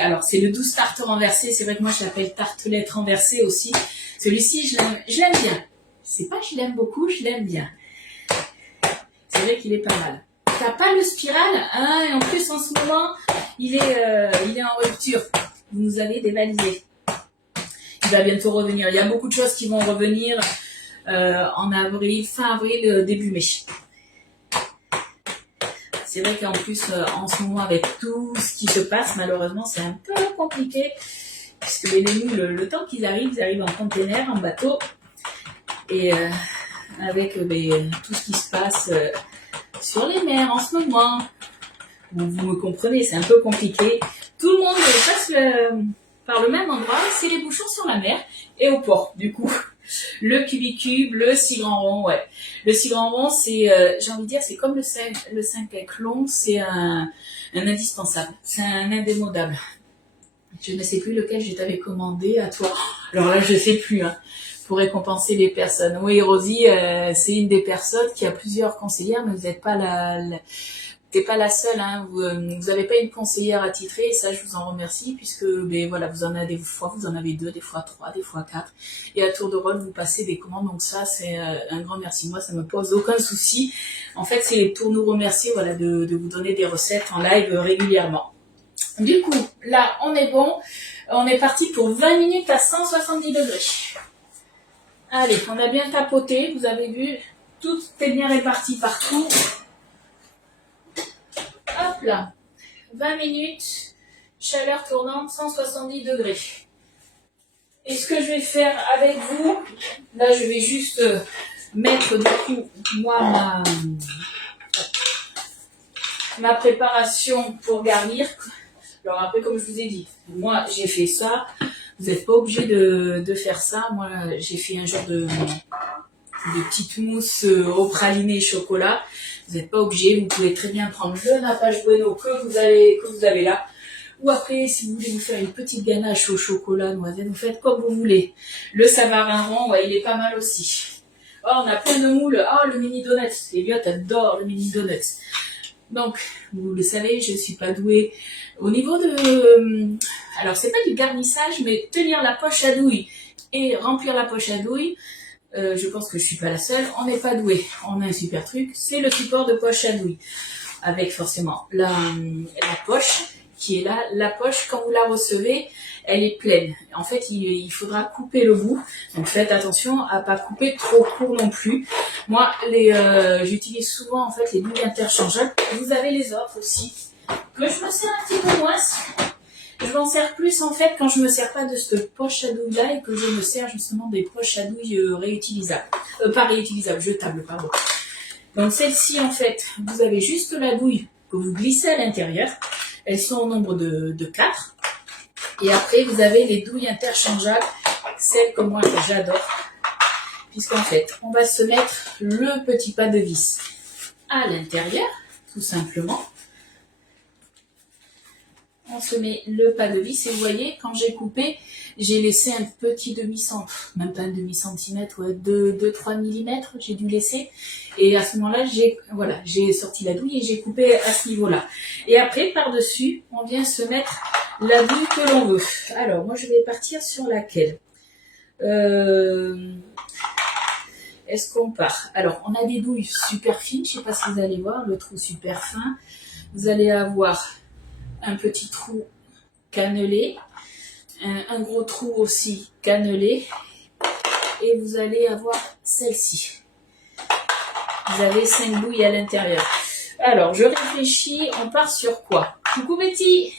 Alors, c'est le 12 tarte renversé. C'est vrai que moi, je l'appelle tartelette renversée aussi. Celui-ci, je l'aime bien. C'est pas que je l'aime beaucoup, je l'aime bien. C'est vrai qu'il est pas mal. T'as pas le spiral, hein, et en plus, en ce moment, il est en rupture. Vous nous avez dévalisé. Il va bientôt revenir. Il y a beaucoup de choses qui vont revenir en avril, fin avril, début mai. C'est vrai qu'en plus, en ce moment, avec tout ce qui se passe, malheureusement, c'est un peu compliqué. Puisque les moules, le temps qu'ils arrivent en container, en bateau. Et avec tout ce qui se passe sur les mers en ce moment. Vous me comprenez, c'est un peu compliqué. Tout le monde passe par le même endroit, c'est les bouchons sur la mer et au port, du coup. Le cubicube, le 6 grands rond, ouais. Le 6 grands rond, c'est, j'ai envie de dire, c'est comme le 5 avec long, c'est un indispensable, c'est un indémodable. Je ne sais plus lequel je t'avais commandé à toi. Alors là, je sais plus, hein, pour récompenser les personnes. Oui, Rosie, c'est une des personnes qui a plusieurs conseillères, mais vous n'êtes pas t'es pas la seule, hein. Vous avez pas une conseillère attitrée, et ça je vous en remercie, puisque voilà, vous en avez des fois, vous en avez 2, des fois 3, des fois 4, et à tour de rôle vous passez des commandes, donc ça c'est un grand merci. Moi ça me pose aucun souci. En fait c'est pour nous remercier, voilà, de vous donner des recettes en live régulièrement. Du coup, là on est bon, on est parti pour 20 minutes à 170 degrés. Allez, on a bien tapoté, vous avez vu, tout est bien réparti partout. Hop là, 20 minutes, chaleur tournante, 170 degrés. Et ce que je vais faire avec vous, là je vais juste mettre du coup, moi, ma préparation pour garnir. Alors après, comme je vous ai dit, moi j'ai fait ça, vous n'êtes pas obligé de faire ça. Moi j'ai fait un genre de petite mousse au praliné chocolat. Vous n'êtes pas obligé, vous pouvez très bien prendre le nappage bueno que vous avez là. Ou après, si vous voulez vous faire une petite ganache au chocolat noisette, vous faites comme vous voulez. Le savarin rond, ouais, il est pas mal aussi. Oh, on a plein de moules. Oh, le mini donut. Eliott adore le mini donut. Donc, vous le savez, je suis pas douée. Au niveau de... alors, c'est pas du garnissage, mais tenir la poche à douille et remplir la poche à douille, je pense que je suis pas la seule, on n'est pas doué. On a un super truc, c'est le support de poche à douille. Avec forcément la poche qui est là. La poche, quand vous la recevez, elle est pleine. En fait, il faudra couper le bout. Donc faites attention à pas couper trop court non plus. Moi, j'utilise souvent en fait les douilles interchangeables. Vous avez les autres aussi, que je me sers un petit peu moins. Je m'en sers plus en fait quand je me sers pas de cette poche à douille là et que je me sers justement des poches à douille réutilisables. Pas réutilisables, jetables, pardon. Donc celle-ci en fait, vous avez juste la douille que vous glissez à l'intérieur. Elles sont au nombre de 4. Et après vous avez les douilles interchangeables, celles que moi j'adore. Puisqu'en fait, on va se mettre le petit pas de vis à l'intérieur, tout simplement. on se met le pas de vis. Et vous voyez, quand j'ai coupé, j'ai laissé un petit demi-centimètre, même pas un demi-centimètre, ouais, 2-3 millimètres, j'ai dû laisser. Et à ce moment-là, j'ai sorti la douille et j'ai coupé à ce niveau-là. Et après, par-dessus, on vient se mettre la douille que l'on veut. Alors, moi, je vais partir sur laquelle est-ce qu'on part? Alors, on a des douilles super fines, je ne sais pas si vous allez voir, le trou super fin. Vous allez avoir un petit trou cannelé, un gros trou aussi cannelé, et vous allez avoir celle-ci. Vous avez 5 douilles à l'intérieur. Alors, je réfléchis, on part sur quoi? Coucou Betty!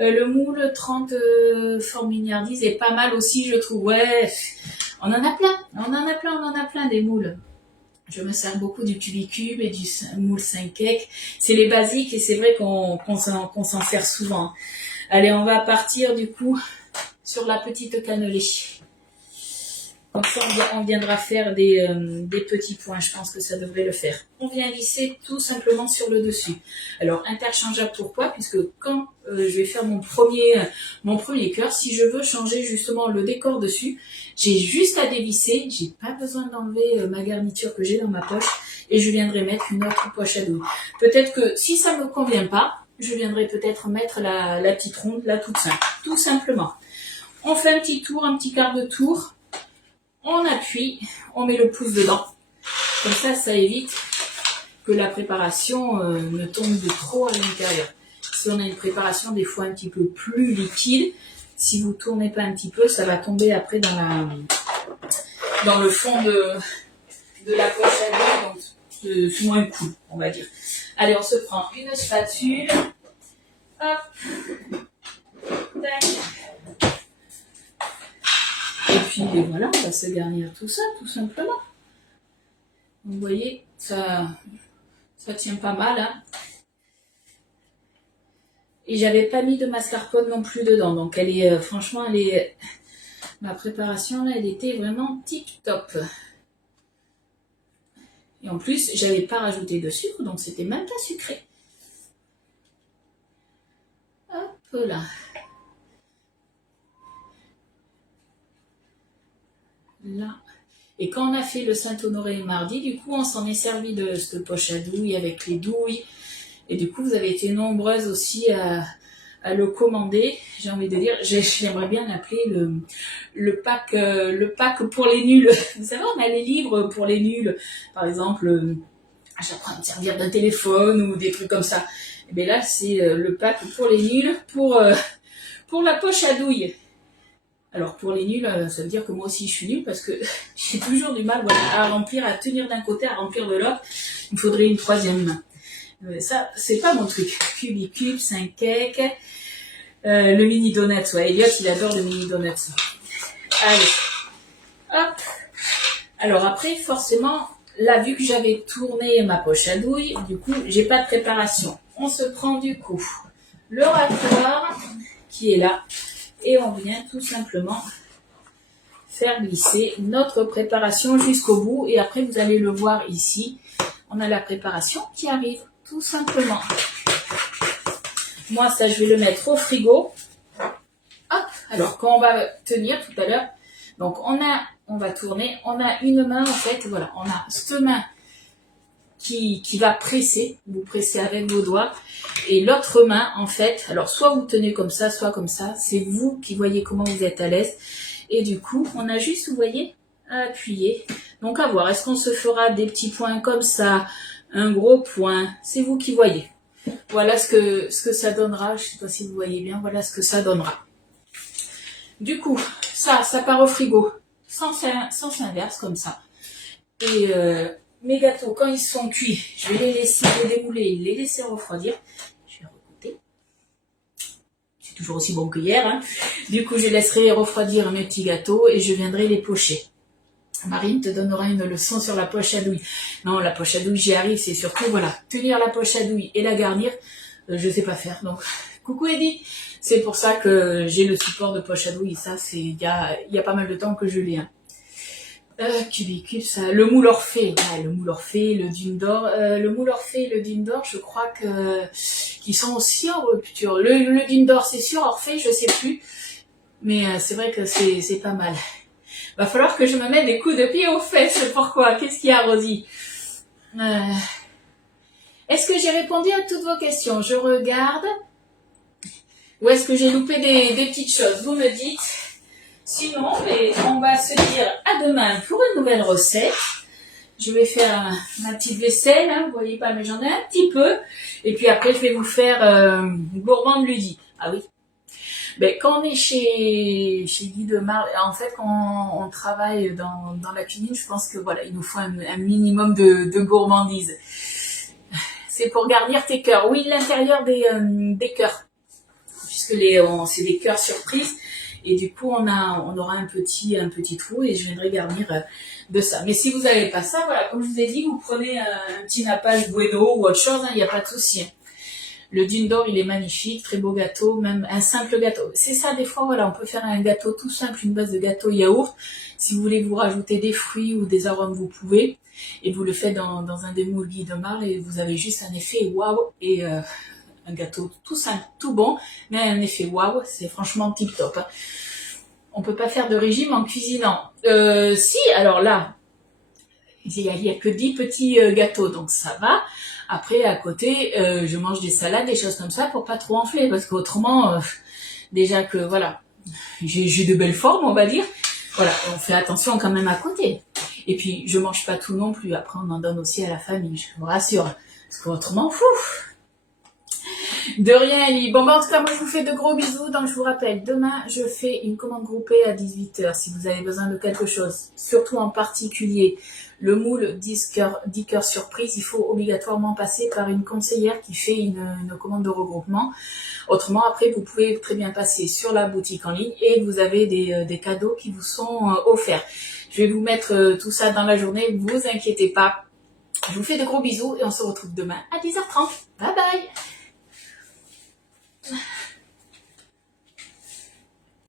Le moule 30 forme mignardise est pas mal aussi, je trouve. Ouais, on en a plein des moules. Je me sers beaucoup du Cubicube et du moule 5 cake. C'est les basiques et c'est vrai qu'on s'en sert souvent. Allez, on va partir du coup sur la petite cannelée. Comme ça, on viendra faire des petits points. Je pense que ça devrait le faire. On vient lisser tout simplement sur le dessus. Alors, interchangeable pourquoi? Puisque quand je vais faire mon premier cœur, si je veux changer justement le décor dessus, j'ai juste à dévisser. J'ai pas besoin d'enlever ma garniture que j'ai dans ma poche. Et je viendrai mettre une autre poche à douille. Peut-être que si ça me convient pas, je viendrai peut-être mettre la petite ronde, là toute simple. Tout simplement. On fait un petit tour, un petit quart de tour. On appuie, on met le pouce dedans. Comme ça évite que la préparation ne tombe de trop à l'intérieur. Si on a une préparation des fois un petit peu plus liquide, si vous ne tournez pas un petit peu, ça va tomber après dans le fond de la poche à douille, donc c'est moins cool, on va dire. Allez, on se prend une spatule. Hop. Tac. Et puis voilà, on va se garnir tout ça, tout simplement. Vous voyez, ça tient pas mal. Hein. Et j'avais pas mis de mascarpone non plus dedans. Donc elle est, franchement, ma préparation là, elle était vraiment tip top. Et en plus, j'avais pas rajouté de sucre, donc c'était même pas sucré. Hop là. Là. Et quand on a fait le Saint-Honoré mardi, du coup, on s'en est servi de cette poche à douille avec les douilles. Et du coup, vous avez été nombreuses aussi à le commander. J'ai envie de dire, j'aimerais bien l'appeler le pack pour les nuls. Vous savez, on a les livres pour les nuls. Par exemple, j'apprends à me servir d'un téléphone ou des trucs comme ça. Et bien là, c'est le pack pour les nuls pour la poche à douille. Alors pour les nuls, ça veut dire que moi aussi je suis nulle parce que j'ai toujours du mal à remplir, à tenir d'un côté, à remplir de l'autre. Il me faudrait une troisième main. Ça, c'est pas mon truc. Cubicube, 5 cakes, le mini donuts. Ouais, Elliot, il adore le mini donuts. Allez, hop. Alors après, forcément, là, vu que j'avais tourné ma poche à douille, du coup, j'ai pas de préparation. On se prend du coup le rasoir qui est là. Et on vient tout simplement faire glisser notre préparation jusqu'au bout. Et après, vous allez le voir ici. On a la préparation qui arrive, tout simplement. Moi, ça, je vais le mettre au frigo. Hop. Alors, quand on va tenir tout à l'heure, donc on va tourner. On a une main, en fait, voilà. On a cette main qui va presser. Vous pressez avec vos doigts. Et l'autre main, en fait, alors soit vous tenez comme ça, soit comme ça. C'est vous qui voyez comment vous êtes à l'aise. Et du coup, on a juste, vous voyez, à appuyer. Donc à voir, est-ce qu'on se fera des petits points comme ça, un gros point? C'est vous qui voyez. Voilà ce que ça donnera. Je ne sais pas si vous voyez bien. Voilà ce que ça donnera. Du coup, ça part au frigo. Sens inverse, comme ça. Et mes gâteaux, quand ils sont cuits, je vais les laisser démouler, les laisser refroidir. Je vais recompter. C'est toujours aussi bon que hier. Hein. Du coup, je laisserai refroidir mes petits gâteaux et je viendrai les pocher. Marine te donnera une leçon sur la poche à douille. Non, la poche à douille, j'y arrive. C'est surtout, voilà, tenir la poche à douille et la garnir, je sais pas faire. Donc, coucou Edith. C'est pour ça que j'ai le support de poche à douille. Ça, c'est il y a pas mal de temps que je l'ai. Hein. Cubicube, ça, le moule Orphée, le moule Orphée, le dune d'or, je crois qu'il qui sont aussi en rupture. Le dune d'or, c'est sûr, Orphée, je sais plus. Mais c'est vrai que c'est pas mal. Va falloir que je me mette des coups de pied aux fesses. Pourquoi? Qu'est-ce qu'il y a, Rosie? Est-ce que j'ai répondu à toutes vos questions? Je regarde. Ou est-ce que j'ai loupé des petites choses? Vous me dites. Sinon, on va se dire à demain pour une nouvelle recette. Je vais faire ma petite vaisselle, hein, vous voyez pas, mais j'en ai un petit peu. Et puis après, je vais vous faire gourmand de Ludie. Ah oui. Ben, quand on est chez Guy de Marle, en fait, quand on travaille dans la cuisine, je pense que voilà, il nous faut un minimum de gourmandise. C'est pour garnir tes cœurs. Oui, l'intérieur des cœurs, puisque c'est des cœurs surprises. Et du coup, on aura un petit trou et je viendrai garnir de ça. Mais si vous n'avez pas ça, voilà, comme je vous ai dit, vous prenez un petit nappage bueno ou autre chose, il n'y a pas de souci. Le dune d'or, il est magnifique, très beau gâteau, même un simple gâteau. C'est ça, des fois, voilà, on peut faire un gâteau tout simple, une base de gâteau yaourt. Si vous voulez vous rajouter des fruits ou des arômes, vous pouvez. Et vous le faites dans un des moules Guy de Marle et vous avez juste un effet waouh et un gâteau tout simple, tout bon, mais un effet waouh, c'est franchement tip top. Hein. On peut pas faire de régime en cuisinant. Si, alors là, il y a que 10 petits gâteaux, donc ça va. Après, à côté, je mange des salades, des choses comme ça pour pas trop enfler, parce qu'autrement, déjà que voilà, j'ai de belles formes, on va dire. Voilà, on fait attention quand même à côté. Et puis, je mange pas tout non plus. Après, on en donne aussi à la famille, je vous rassure. Parce qu'autrement, fou. De rien, Ellie. Bon, en tout cas, moi, je vous fais de gros bisous. Donc, je vous rappelle, demain, je fais une commande groupée à 18h si vous avez besoin de quelque chose. Surtout en particulier, le moule 10 cœurs surprise. Il faut obligatoirement passer par une conseillère qui fait une commande de regroupement. Autrement, après, vous pouvez très bien passer sur la boutique en ligne et vous avez des cadeaux qui vous sont offerts. Je vais vous mettre tout ça dans la journée. Vous inquiétez pas. Je vous fais de gros bisous et on se retrouve demain à 10h30. Bye bye!